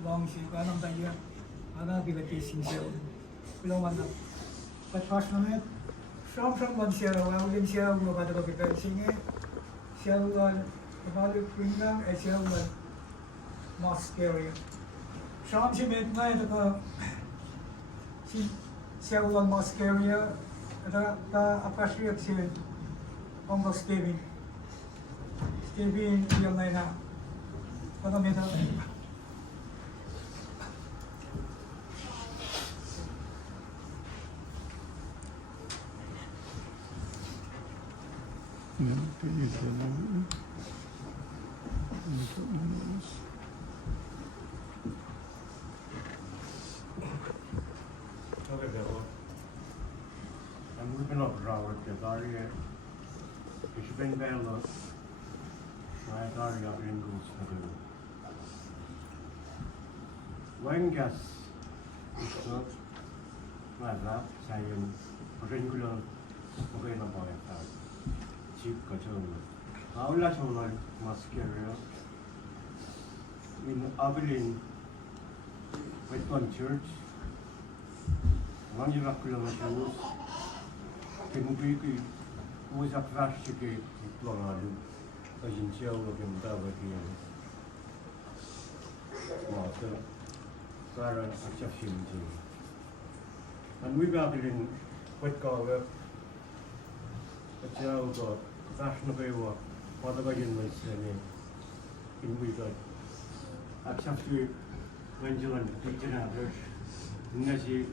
long si kanang daya ana bilati sincere bilang mana patras namet from ban siya wa ulim siya mo kada ko kita singe siya wa balik pinang siya wa mas Carrie Sham si met na ito ka si siya wa mas Carrie ta appreciate siya Congo Stevie yang lain na pada meta Okay, Bill. I'm moving up Robert Gazaria. Ich bin Bella. Saya Gazaria Ingles Nadu. Wengas itu mana saya regular mungkin apa yang tahu. Chip kacau. Awalnya cuma maskernya. In Abilene, Western Church. Manjak kilometers, Kimubi, who is a crash ticket, Florado, as in Shell of him, Davaki, Water, Sarah, Achashim. And we got it in what call it a child or national way or what the begin was in we got Achashi, Angel and Peter Average, Nazi.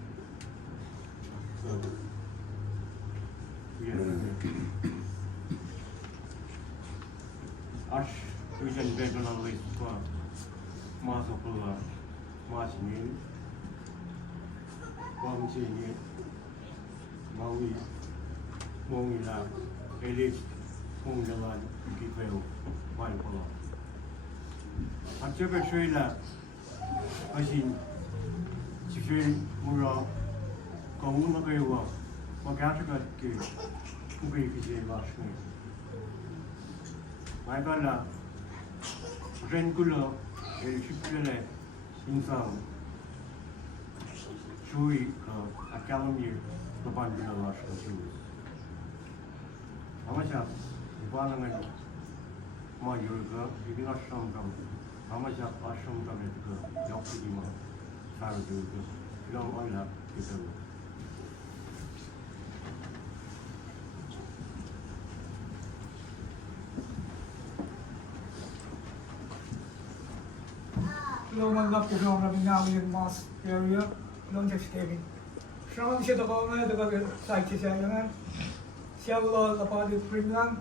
Ash, we can bet on a list for Masopula, Martin, Wangji, Maui, Mongila, Elite, Mongalan, Kipel, Winepola. A cheaper trailer, machine, Chicken, Mura. Comuna Bewa, Magatagat Gate, Ubiki Lashmi. Magala, Rengulo, El Chipele, Insan, Chui, Academy, the Bandila Lashka Jews. Amaja, Ivananga, Majurga, Ignasham Gam, Amaja, Asham Gametka, Yopima, Farduga, Long Oila, Kittle. Long enough to go on now in mass area, long just gaming. Some shit about me, the site is a Shell about the Primland.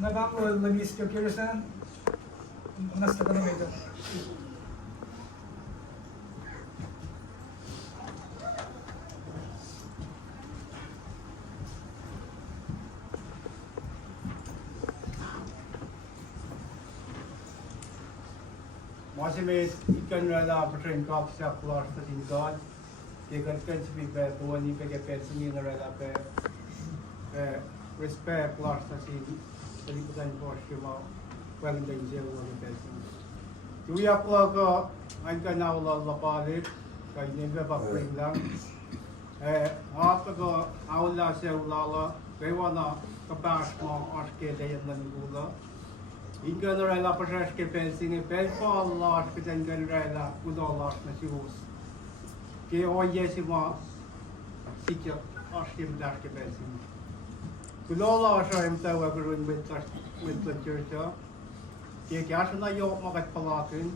Nagam will miss the Kirsan, Master Coordinator. Massimis, ikan rela pertrain kap siap keluar setin god. Dia kan speak pe tuan ni pe ke pe sini rela pe respect keluar setin. Jadi bukan bos cuma paling dah jauh pe sini. Tu ya keluar ke angkat naula lapalik, kau ni pe pak pringlang. Apa ke aula seulala, kewana kepas mau aske daya menggula. Ingan rela proses ke pensing pelfall last ke jangan rela udol last na sius ke oye sima sikya ashkim dash ke pensing udol last am ta wa grun with the church ke kya na yo magat palakin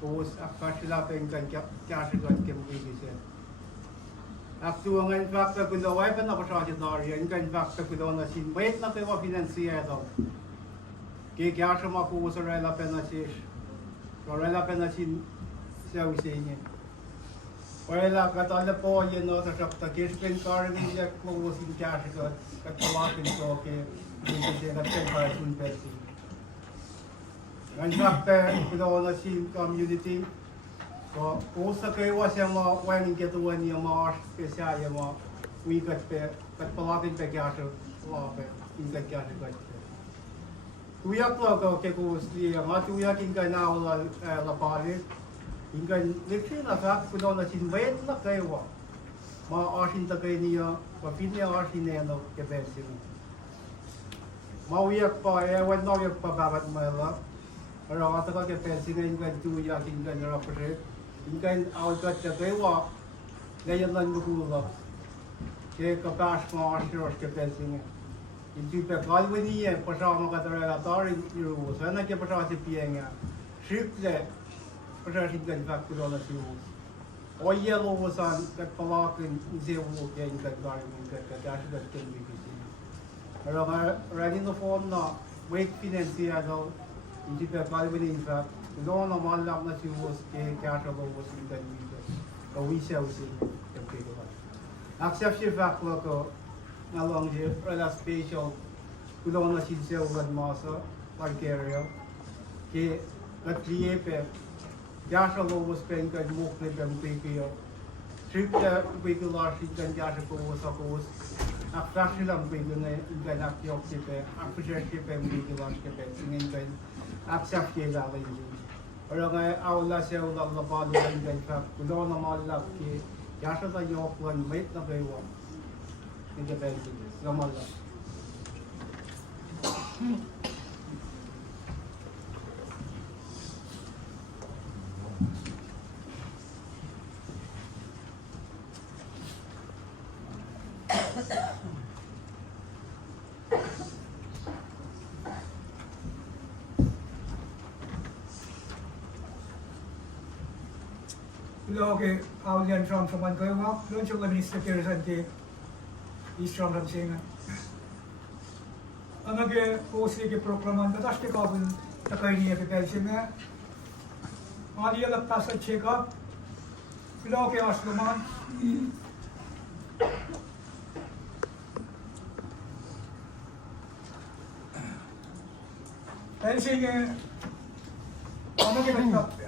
os akashila pengkan kya shila ke mugi se aktuangan fakta kulo wa pa na proses dari ingan fakta kulo na sin wait na pe wa financiado que acha uma coisa ela apenas ela apenas se ausenha ela cada pô e não tá já que tem cara nem já como se que acha que lá tem só que tem que ter para um peso mas já que quando assim community ko coisa que eu acho uma wine que tu ani uma especial uma we got que para tem que acha lá tem que acha Tuyak lo ke kusti nga tuyak ingay na la pali ingay literally na fact kudo na sin wait na kayo ma asin ta kay niya wa pinya asin na no ke besin ma uyak pa wan no yak pa babat mala pero ata ka ke besin ingay tuyak ingay na rapre ingay out ka ta kayo ngayon lang nukulo ke kapas ma asin ke besin Itu pekal ini ya pasal maka terlalu iru, sana ke pasal sepiangnya, siple pasal singkat faktor dalam siu. Oye losan kat pelakin zewu ke ingkat dari ingkat kat dah kembali ke sini. Kalau ragin the phone na wait financial, itu pekal ini infak, kalau normal lah na siu ke kat lowas ingkat ingkat, kau bisa usin kembali ke. Accept si faktor ko. Along here, rela special, kudo na sincere ulan masa, Carrie, ke katliye pe, jasha lovos pen kad mukne bem pekio, tripta pekular sinkan jasha kovos akos, aktashilam pekune inkan akyok pe, akpujer pe pekular ke pe, singin kan aksak ke lalay. Orang ay aula se ulan lapalo inkan fak, kudo na malak ke Yasha da yok lan mate na bewa. Hindi benti gamala. Lo ke aulian from man ko wa lo chung la minister ke resante is from ram singa ana ke OSRI ke proclaman ka tash ke kabul takai ni ke pel singa ali la pasa check up lo ke asluman pel singa ana ke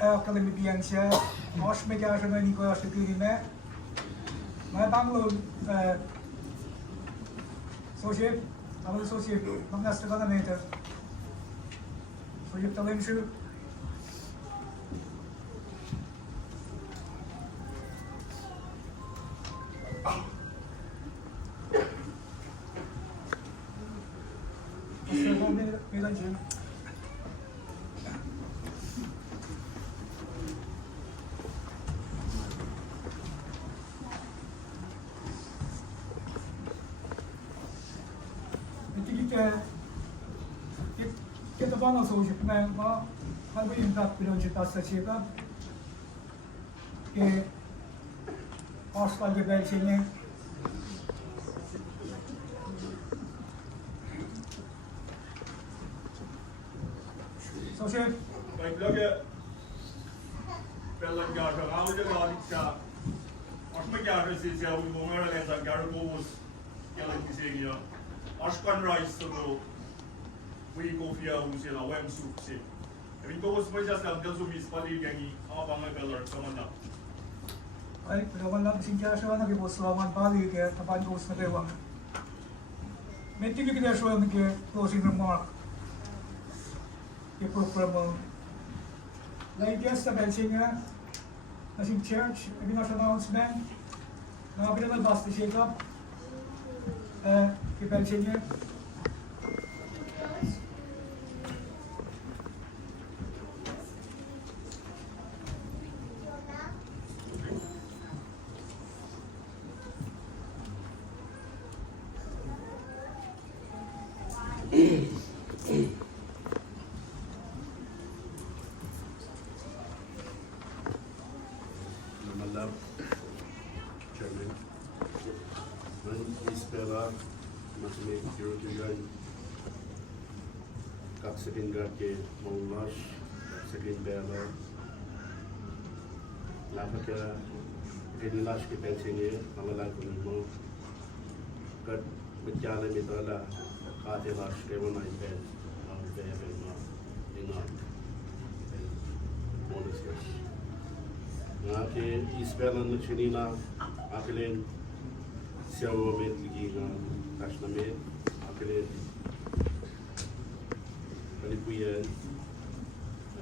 akademikian siya Mosh में क्या समय निको city में मैं बांग्लो सोशिप अवल सोशिप मंगस तक ना matter सोशिप तलें शु kita bana sonucu ben ma hangi imdat bir önce tasarıcıda ki asla gebelçini sonucu Baiklah, pelan gaya kalau dia lagi cak, asma gaya sih saya umumnya lezat gaya bos, jalan di sini ya, askan rice tu. We go via usia la web soup sih. Tapi kau semua just kalau dia sumis pali gangi, apa bangga color sama nak. ay perawan lang sinja siya na kibos lawan pali ke tapan ko sa bewang medyo kita siya ng closing remark ke program like yes na bensin nga nasing church abi na siya announcement na abi na basta shake up ke bensin nga Chairman, Ispela, Masme Kirutugan, Kaksakin Gake, Molash, Kaksakin Bella, Lapaka, Edilash ke Pensinger, Amala Kunimo, Kat Mitjala Mitala, Katilash, Kevin Ipen, Ngake Ispela na Chinina, Akelin, Siawo Med Ligiga, Tashlamed, Akelin, Kalipuyan,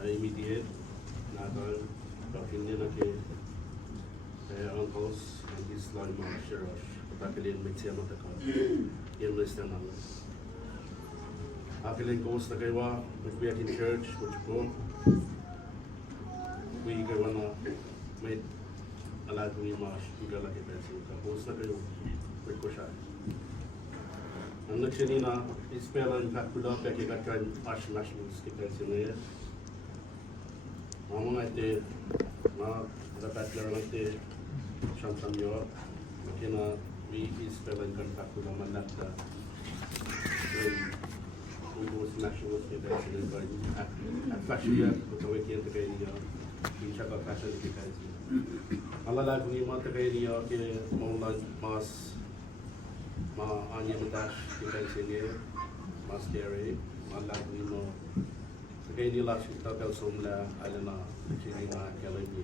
immediate, Natal, Bakinina ke, uncles, and his Lima Sheriff, Akelin Mitsiamataka, Enlisted on Akelin goes to Kaiwa, which we are in church, which go, we go on may alat ni mas juga lagi pensi ka bos na kayo with ko siya ang nagsinina ispelan kakula peki katkan as nationals ki pensi na yes mga ite na dapat lang ite siyang yo makina we ispelan kan kakula manata we bos nationals ki pensi na at fashiya ko weekend kay niya insya Allah fashion ki pensi Allah ni mata kaya ke maulan mas anya matash kita sini mas Carrie Allah ni mo kaya ni lash kita kau somla alana sini na kaya ni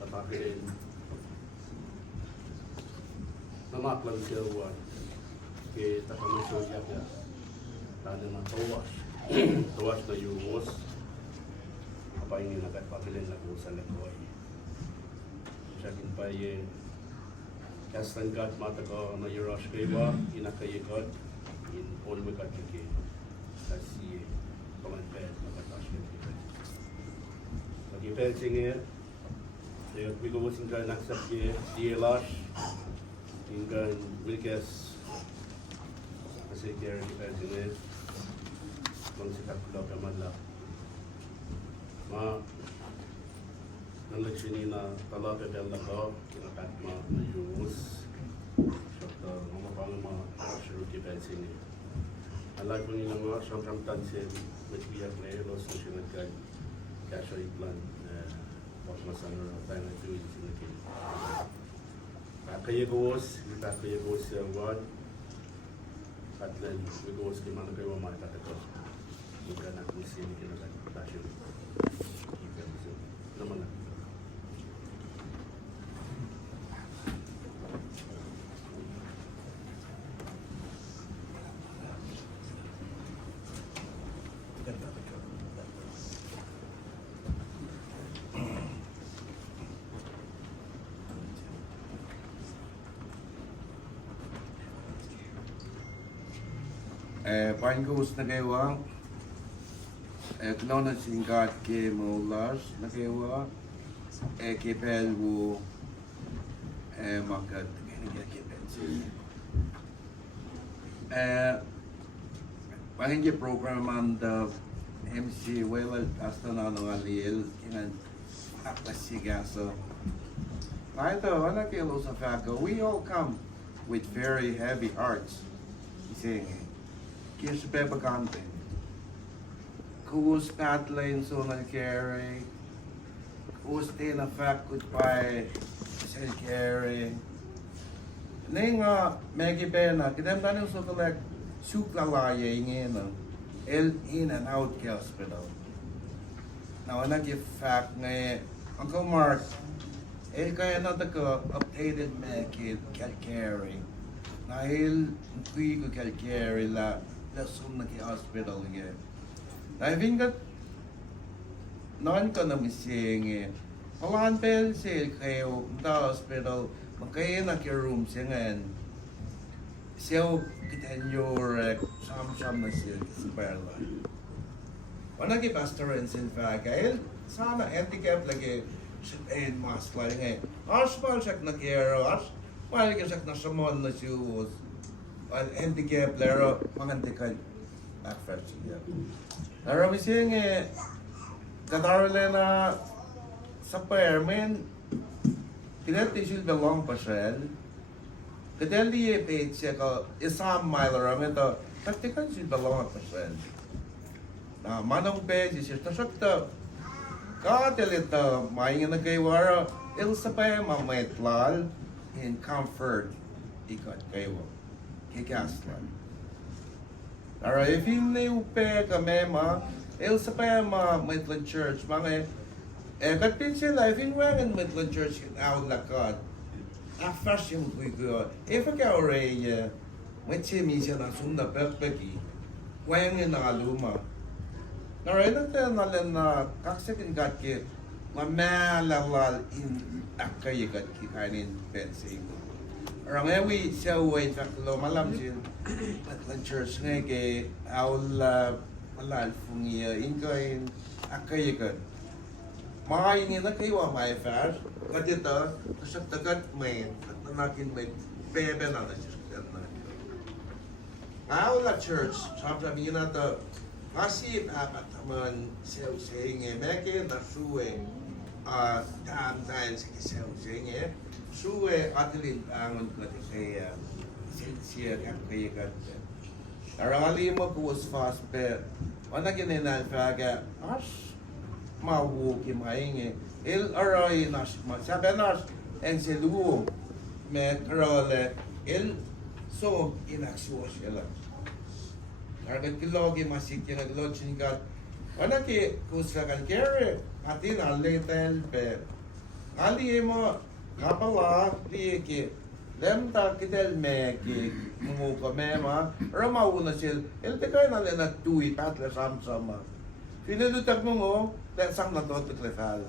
tapakin nama lang siya wa ke takamisyo siya tanda na tawas na yumos apa ini nak pakilin lagu sa lekoy in by Castan got Matako na Yurosh Kaiwa, in a Kayagot, in Olmekatiki, I see Common Bed, Makatash. But you fencing here, we go with Ingan accept here, DLash, Ingan Wilkes, I say Carrie fencing here, long Sikakula Kamala. Ma nalagsyini na tala pepel na ko, kinakat ma na yungus. Sakta, mga pang mga shiruki pensini. Alag mo nila mga siyang tansin, with biyak na yun, so sinag kag kasha iplan, wak masanor na tayo na tuwid sinakin. Kakayagos, kakayagos siya wad, at then, wigos kimana kayo mga katatos. Bukan aku sini kena kasih. Nama nak. Panggus na kayo Knowledge in God ke mulas na kayo ke pelwo makat ke pensi pangin program and MC well hasta na ngalil inan akasigaso ito wala kayo sa fago we all come with very heavy hearts saying kiss beba kante Kus Kathleen Sonal Carrie, Kus Tina Fak Goodbye, Sel Carrie. Ning Maggie Bena, Kidam Daniel Sokolek, Sukalaya in in and out hospital. Now I give fact na Uncle Mark, kaya na ko updated Maggie Carrie. Na kui ko Carrie la sum na ki hospital again. I think that non ko na mising palan pel sel kayo da hospital makaya na ki room siya ngayon siya kiten your sam na siya siperla wana ki pastor and sin fa kayo sana handicap lagi and mas lagi ngayon aspal siya na kero aspal siya na samon na shoes handicap lero mangantikal at first yeah. Narami siyang katarole na sa permen tinati siya belong pa siya kadali page siya ko isang mile rami to taktikan siya belong pa siya na manong page siya tasakta katelita maingin na kayo wara ilsa pa mamayitlal in comfort ikot kayo kikaslan Alright, if you knew ka mema, ilsa pa Midland Church, mga katpin sila, if you wang in Midland Church, out lakad, afas yung kuyo, if ka already, may chimi siya na sumna pepeki, wang in aluma. Alright, natin nalan na kaksakin katki, mamalawal in akayikat kikanin pensing. Orang ewi siya way faklo malam sin Atlan Church nga ke aula malal fungia inkain akayikan maingin na kayo may fast kadito sa tagat may nakin may bebe na aula church sabi na to masih apat man siya saying meke na suwe dam dahil sa siya saying suwe atlin angon ko kaya siya kaya kat arali mo ko was fast bet wana ginenan faga as mawu ki mainge el aray nas sabenas en selu me krole el so inaksyo sila kargan kilogi masik yang lodging kat wana ki KOSRAEAN Carrie atin aletel pe ali mo kapala ki lemta kitel me ki muka mema rama una sil el te kay na le na tui patla sam pinelutag mo let sam na tot betlefal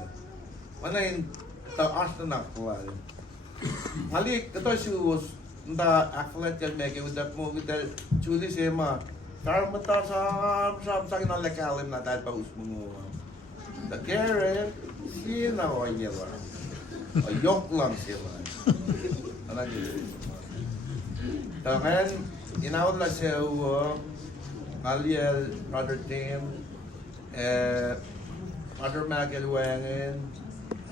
mana in Ta asna nakla. Halik ito si us nda aklat kan mege udah mo kita chuli sema. Tar mata sa kinalakalim na dahil pa us mo. The Carrie, sila o yela. O yok lang sila. Ano yun? Tangan, inawad lang siya Aliel, Brother Tim, Brother Magel Wangin,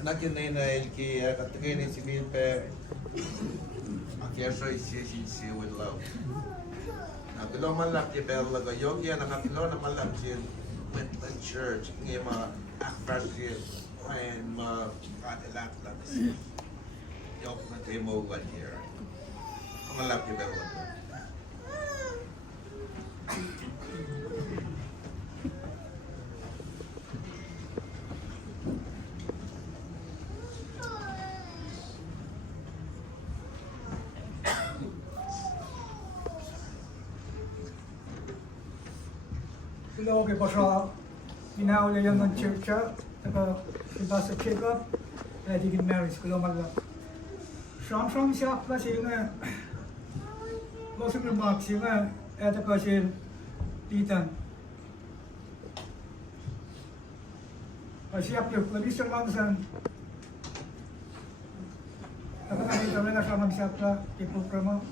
anak yun na ilki, katigay ni si Milpe, akyeso isi with love. Nakilo man lang kay Bella Gayogi, nakakilo naman lang siya with the church, ngayon mga akfasir, and mga katilat lang siya. Yok na kayo mo ugat here. Ang laki ba ito? Hello, okay, Pasha. Inaula yan ng church siya. Saka punta sa check-up. Kaya di marriage. Kulo mala. Siyang siya pa siya nga. Closing remarks siya nga. Ito ka siya titan. Siya pa. Mr. Manson. Saka nakita rin na siya pa. Ipoprama.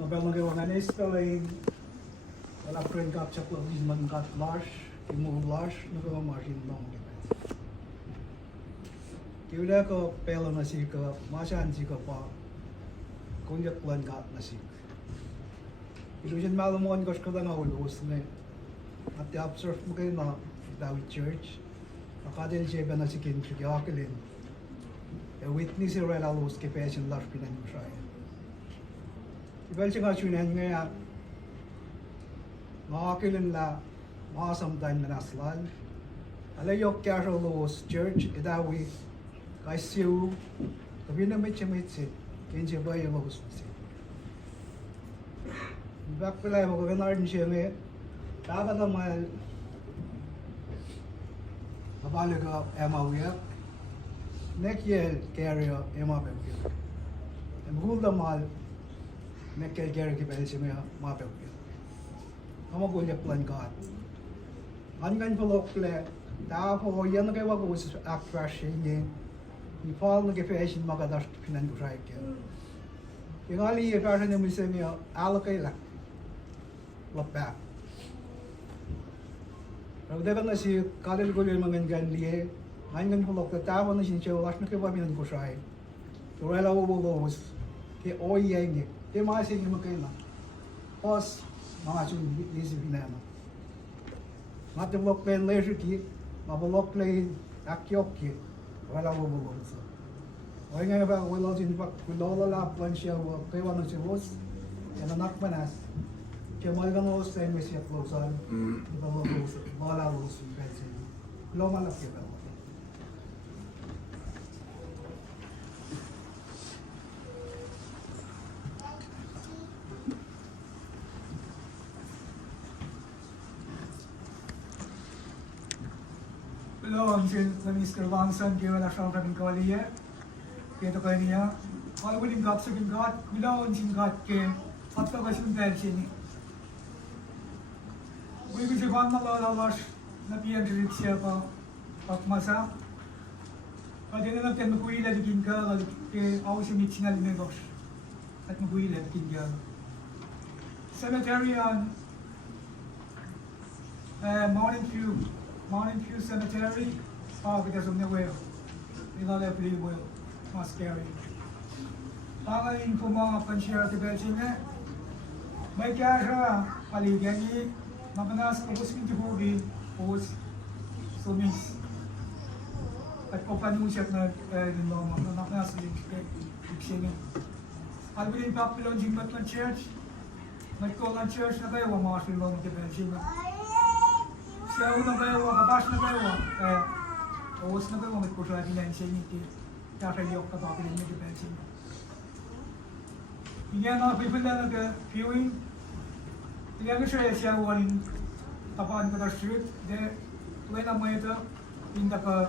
Nobel nagawa spelling wala friend kap sa club is man kat lash imo lash nagawa machine long kiula ko pelo na si ko masan si ko pa kunjak plan kat na si ilusion malumon ko ska na ulos ne at observe mo kayo na David Church akadel siya na si kin kiyakelin a witness rela los ke passion lash pinan ko siya Ibal siya nga sunan nga makakilan la makasamdan na naslan. Alayok kaya sa Lewis Church, idawi kay siyo, kabi na may siya, kinsiya ba yung magustusin. Back pala yung magkakanar siya nga, dapat naman kabalag ka Emma Wiyak, next year Carrie Emma Bemkil. And gulda mahal, nek kay Carrie kipel siya may mapel ko. Kamu gulya plan ka. Angan polok ple, tapo yan na kay wag us actrash niya. Ni Paul na gefashion magadash pinan ko right ke. Yung ali e fashion ni sa niya alakay la. Look back. Pero dapat na si kalil gulya mangan ganliye. Angan polok tapo na siya wash na kay wag pinan ko right. Wala wo los. Ke oy yang Dia masih ni makan lah. Pos, mga cun di Pilipinas. Mati blok pen leisure ki, mablok play akyok ki, wala mo bulong sa. Oy nga ba wala din pa kulola la plan siya wa kay wala si boss. Yan anak panas. Kaya mo lang os sa MSC uploadan. Di ba mo boss, wala boss kasi. Lo malak ki ba. Hello, I'm Mr. Manson, kaya wala siyang kaming kawaliya. Kaya ito kayo niya. Kaya waling gat sa gat, kulaon sing gat ke, at ka kasi yung pension ni. Kaya kasi kung nalalawas, napiyan rin siya pa, masa. Kaya na natin makuila dikin ka, kaya ako si Mitch na linegos. At makuila dikin ka. Cemetery on Mountain View Cemetery, because of the whale. Nilalapli whale, mas scary. Pangaling po mga pansyara at ibelsin na, may kaya siya paligyan ni, mamanas ko kus minti hobi, kus sumis. At po panusyak na mamanas ko yung siya. Albilin Papilon Jingbatman Church, Met kolan church na kayo, mga silong magkipensin na. Siya na kayo, kapas na kayo, oos na kayo, met kusya kinensin iti. Kaya yok ka pa pinag magkipensin na. Hindi na people na nag-viewing. Hindi ko siya waling tapaan ko na street. Tuwing na mo ito, hindi ka,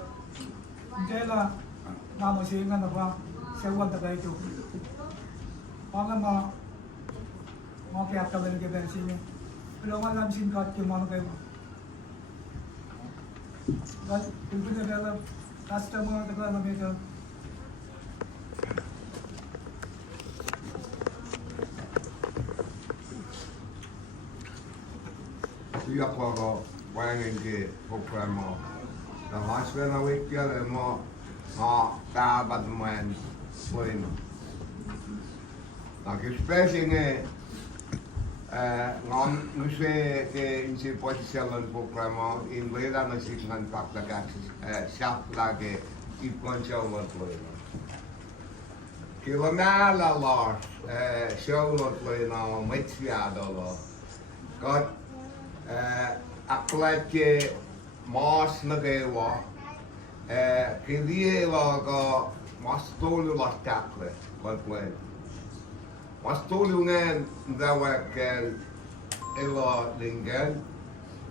hindi na namasingan na ba, siya wala ka ito. Mga kaya ka ba nag-bensin niya. Pero wala namin sinkat yung mga kayo. But, people na kaya, customer na kaya namin ito. Siya ko wangin ke program mo. Na hasben na wikya le mo kabad man poin. Na gespräching ngon nuse ke insi posisyon program mo in leda na siknan fakta ka sharp lage ipkoncho mo poin. Kilomala lar show mo poin na mitfiado lo. God aklat ke mas nagawa kidi laga mas tolu la takle plan mas tolu ngan dawa kel ela lingen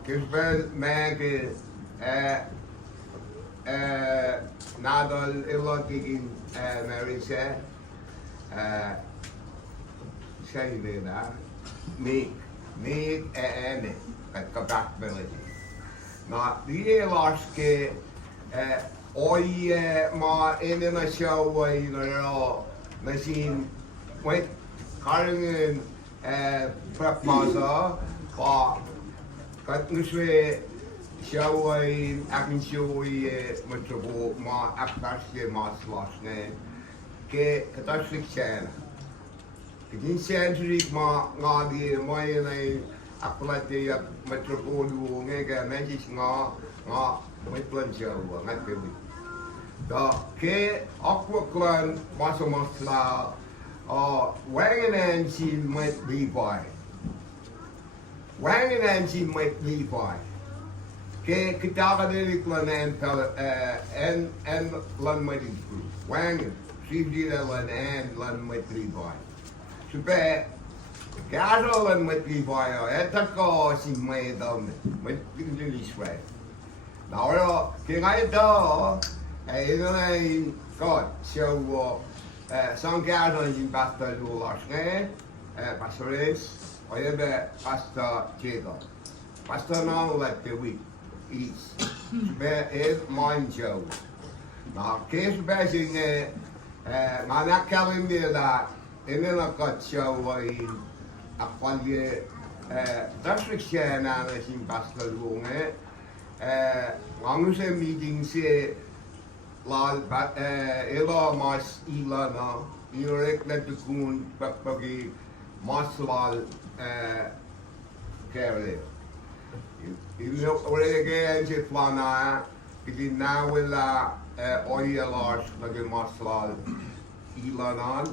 kisbel mage nadal ela tigin marise say na me ene at capability. Na die larske oi ma in a show machine wait carrying prep maza pa kat nuswe show akin show mutubo ma aktaske ma slasne ke katashik chana Kidin century ma ngadi mai nei aplate ya metropolu ngega magis nga mai plancha wa ngakeli da ke aqua clan masla wangen and she might be by wangen and she might be by ke kitaga de clan and lan might improve wangen she did lan and lan might be by Super, casual and with the boy, etako si may dom, with the sway. Now, king I do, I God, so some casual in Pastor Lulasne, Pastores, or ever Pastor Jacob. Pastor now like the week is. Super is mine Joe. Now, case bashing, my not telling me that. Ini nak kacau wain apa dia restriction ana sim pastor bunge nganguse meeting se lal ela mas ilana direct let kun pagi mas lal Carrie ini orang yang je plana kita nawela oilas lagi mas lal ilana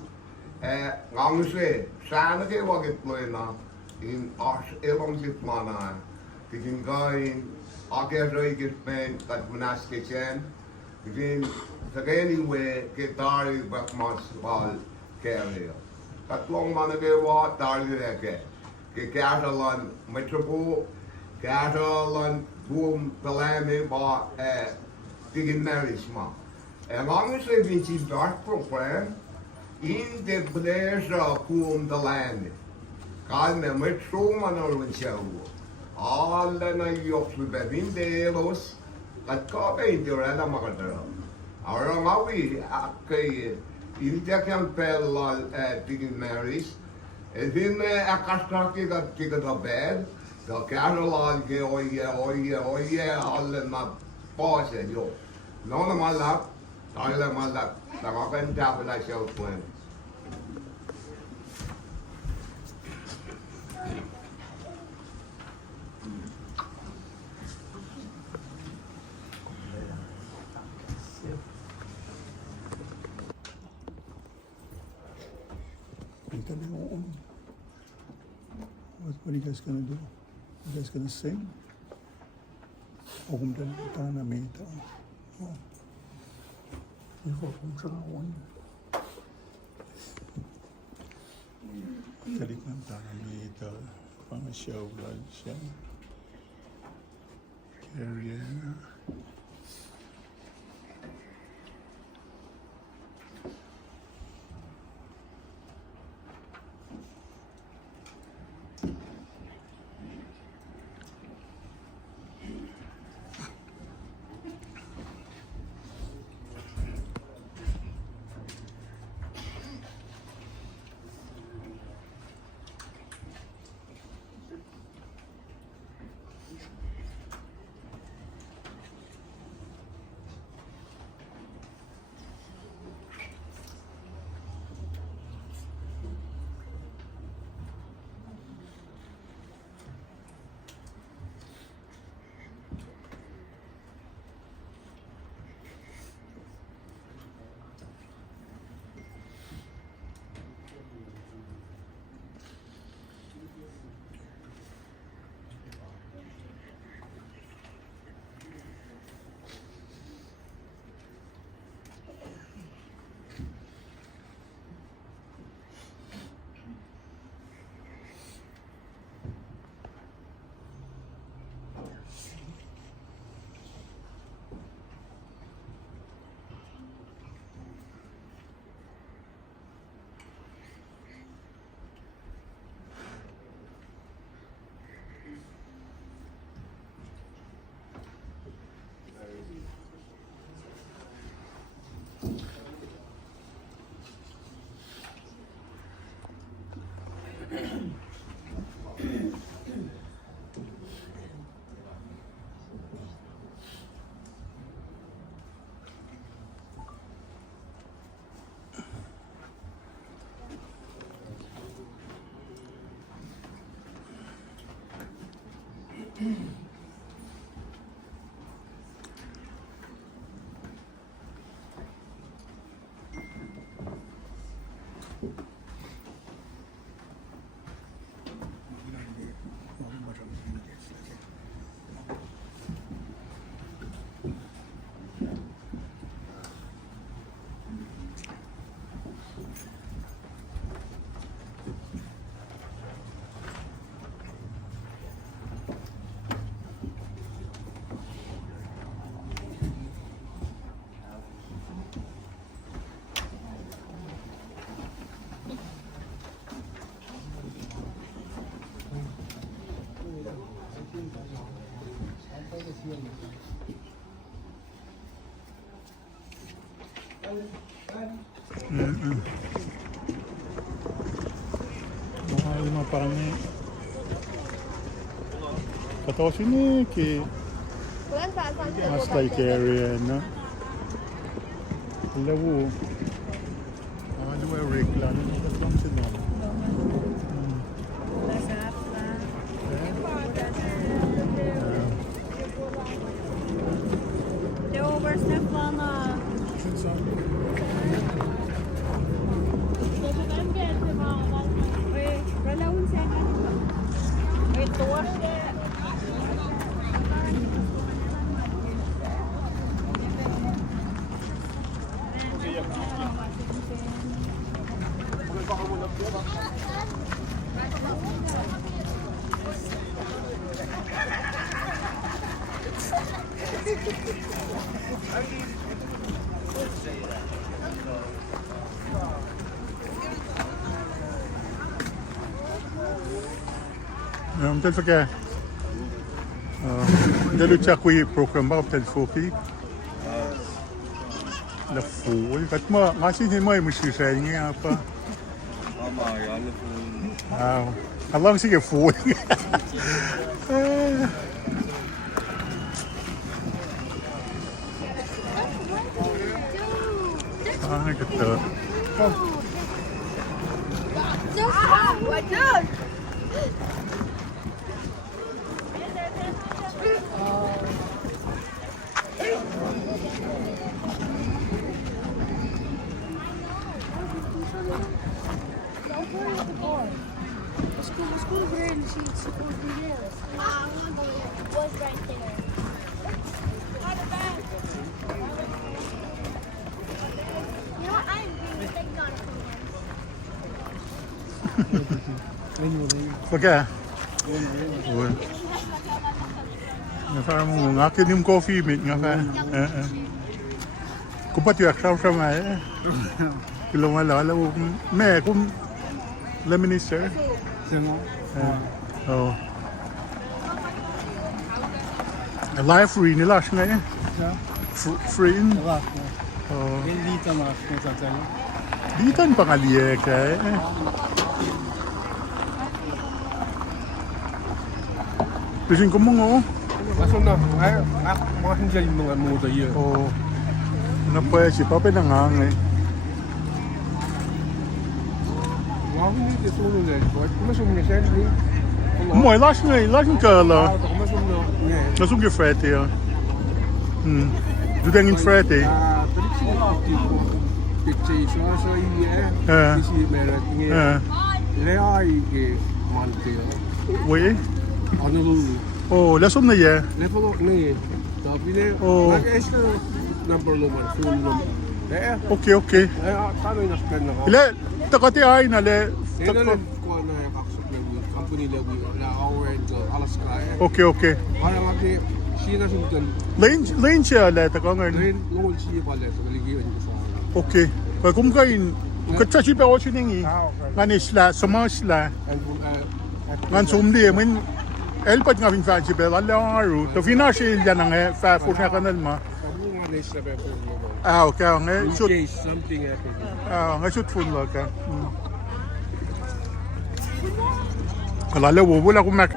ngamuse sana ke wagit loina in ars elom sit plana tikin gain akeroi gespen kat munas kitchen tikin sagani we ke tari bakmas bal Carrie kat long mana ke wa tari ke katalan metropo katalan boom pelame ba tikin marishma ngamuse vinci dark program in the place of whom the land. Call me metro manor show. All the night of the Bevin delos, that call in the Rana Magadra. Our Maui, in the campel digging marriage, and in a castrati got ticket of bed, the Caroline, oh yeah, all the not boss and yo. None of my lap. Toilet malam, tak akan dah belah show plan. What are you guys gonna do? You guys gonna sing? Okum dan tanah mita. Oh. Okum sawan. Kalik ng tanah mita. Pangasyaw blood siya. Carrie. Mga parang katawa sini ki mas like area na lawu ano ay rekla na lang sila Tel faka lucha kui program ba tel fofi la fu kat ma ngasi ni mai musi sa ni apa along sige fu kata Let's go over there and see. Was right there. You know what? I agree. Thank God for Pagka? Uy. Nasaan mo nga kinim coffee mate nga ka. Kupat yak sama eh. Kilo malala me kum lemonade Oh. Live free nila siya eh. Free in. Oh. Dito ang pangaliye ka eh. Pisin ko mo nga oh. Masuk na. Ay, ako mga hindi mga muda yun. Oh. Napaya si Papa nangang eh. Wow, hindi ito sulo na ito. Masuk na siya. Mooi, laat je curlen. Masuk na. Dat is ook je Friday, ja. Doe denk ik Friday. Prediksi na aktief. Picture so iya. Isi merat ni. Leai ke mante. Wait. Ano lulu. Oh, les om na je. Level op nee. Tapi dia. Oh. Mag is er number nummer full number. Ja. Oké. Ja, kan je nog kennen. Le, takati ay na le. Dia kan ko na kaksuk lagi. Company lagi. Na hour and alles kaya. Oké. Para lagi China sultan. Lein siya le, takangan. Lain ngol siya pala sa religion ko sa. Oké. Kaya kumkain. Kaya siya pa ocho ningi. Ngan isla, sama isla. Ngan sumdi, men. Elpat nga fin fancy bel, alla ang aru. To finansya yan ang fa for siya kanal ma. Ah, okay. Nga shoot. Something happened. Ah, nga shoot full ka. Kalala wo wala ko mak.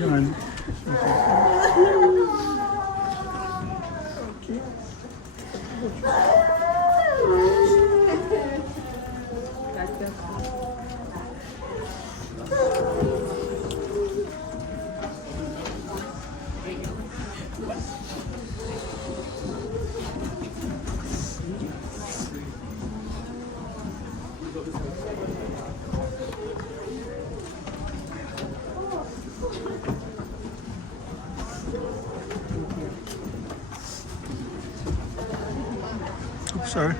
Yan. Oops, sorry.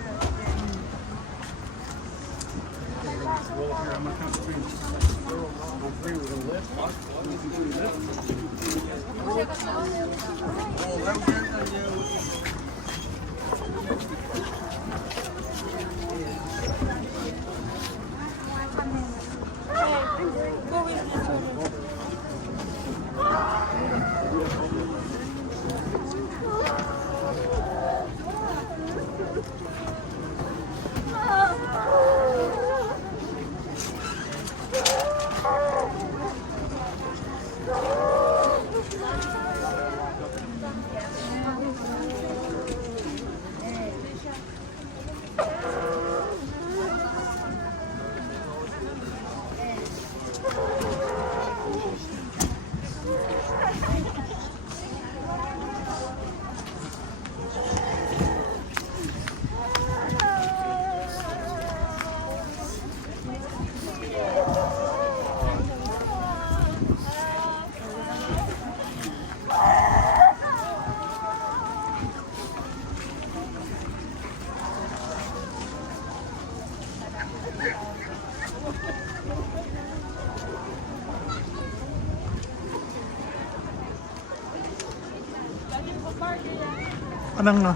Anong na?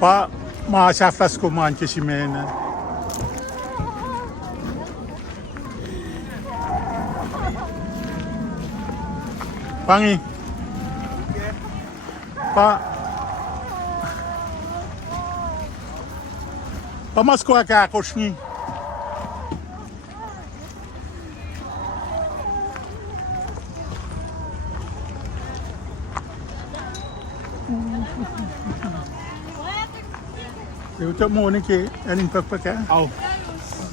Pa, masaflas ko man si Mena. Pangi. Pa. Pamasko ka koshni. Utak mo ni ke aning pagpaka. Au.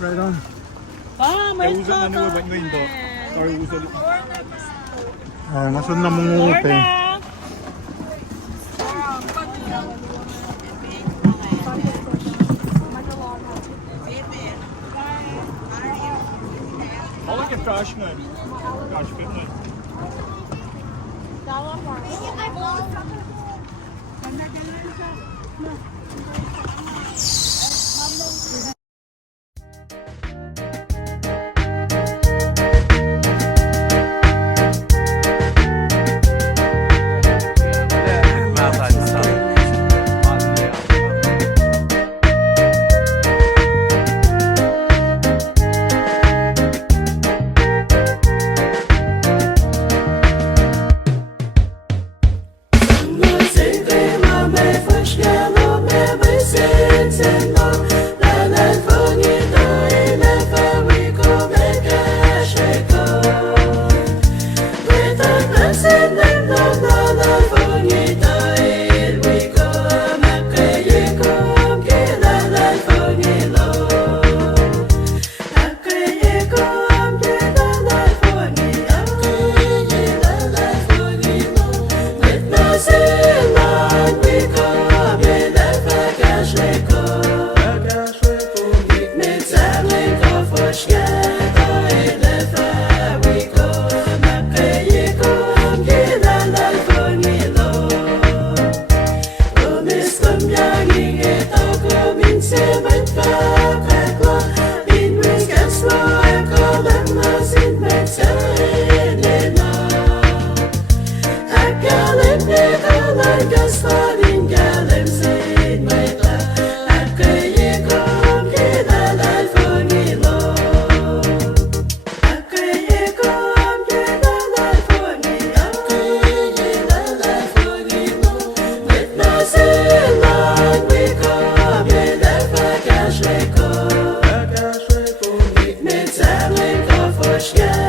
Right on. May Usa na niyo ba ngayon to? Or usa Nasun na mungute. All get trash na. Trash pit na. Mit Zerling auf der Schäde,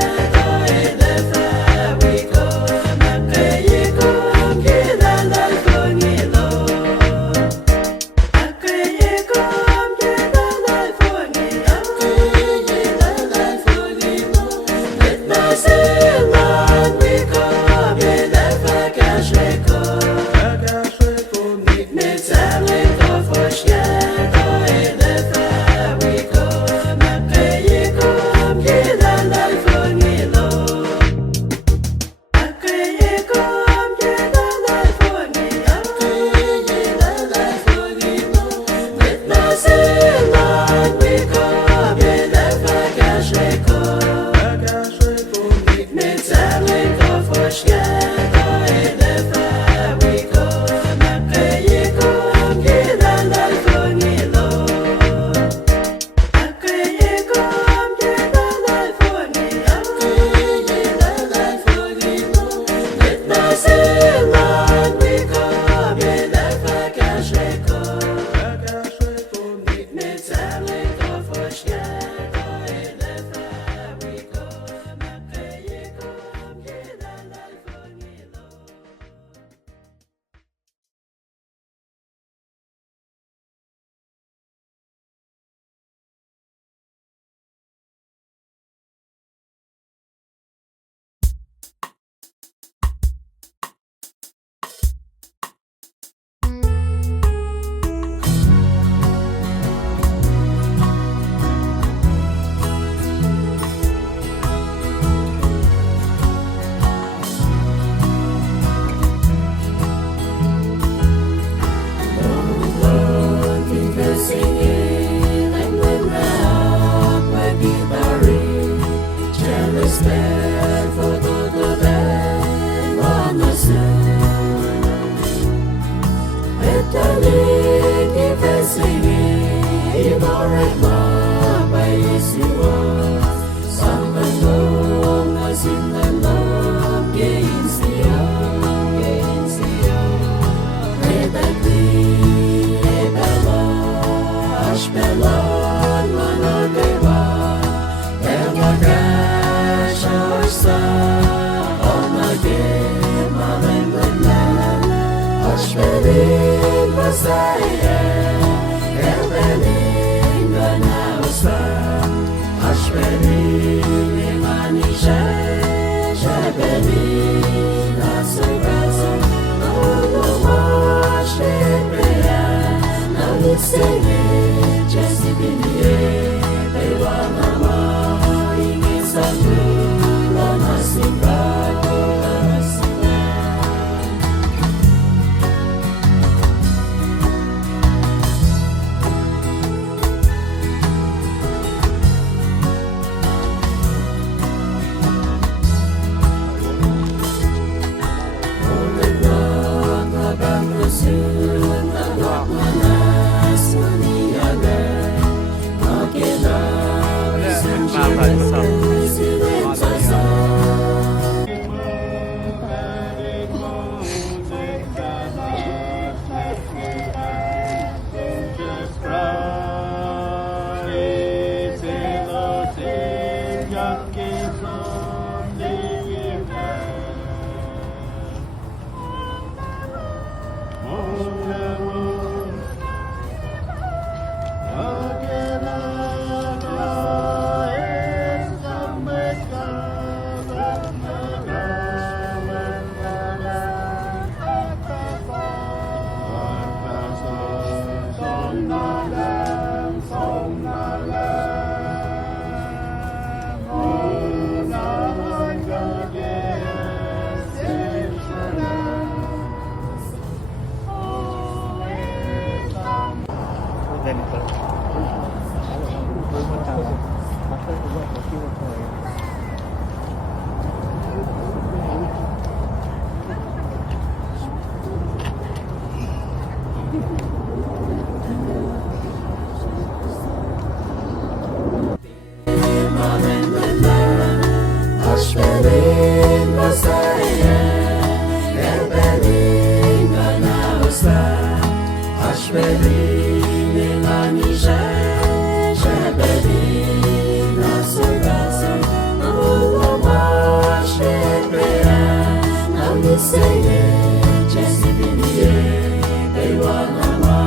respect for todo bem Etali ki fesini Ibarekma by Yeshua Samandong Asinandong Gainsia Etali Ebala Ashbelon Manageva Evagash Arsa Onage Malendana Ashbelin Masaya Ebelin Ganausa Ashbelin Manisha Shebelin Asagasa Olowash Ebrea Naliseye Jesibinie Ewanama Ingisangu Lama Singako Ashbelin Masaya Ebelin Ganausa Ashbelin Manisha Shebelin Asagasa Olowash Ebrea Naliseye Jesibinie Ewanama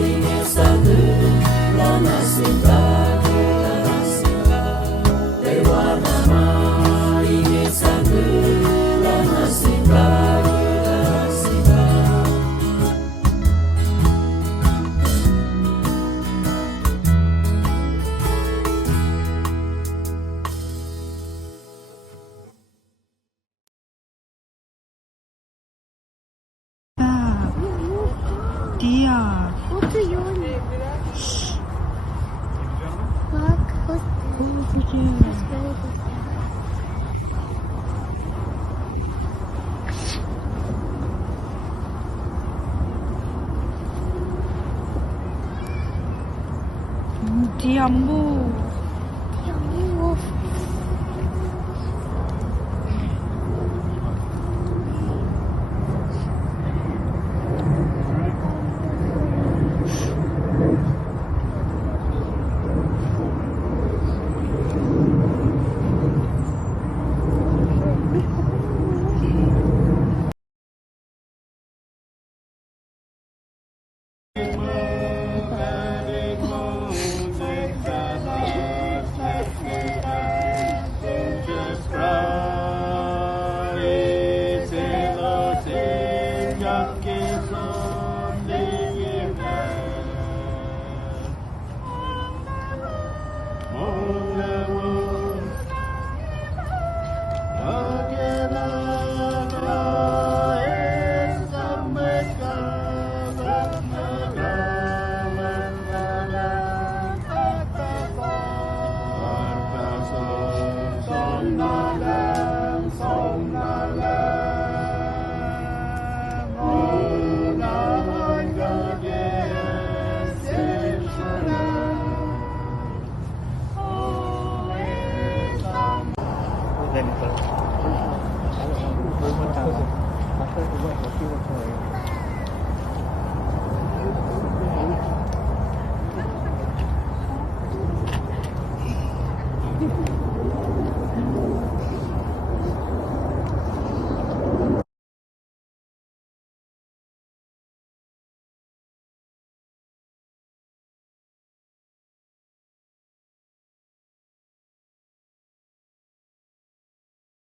Ingisangu Lama Singako Ewanama Ingisangu Lama Singako Dia. What do you want? Look, what's Dia move. ganito. Tama.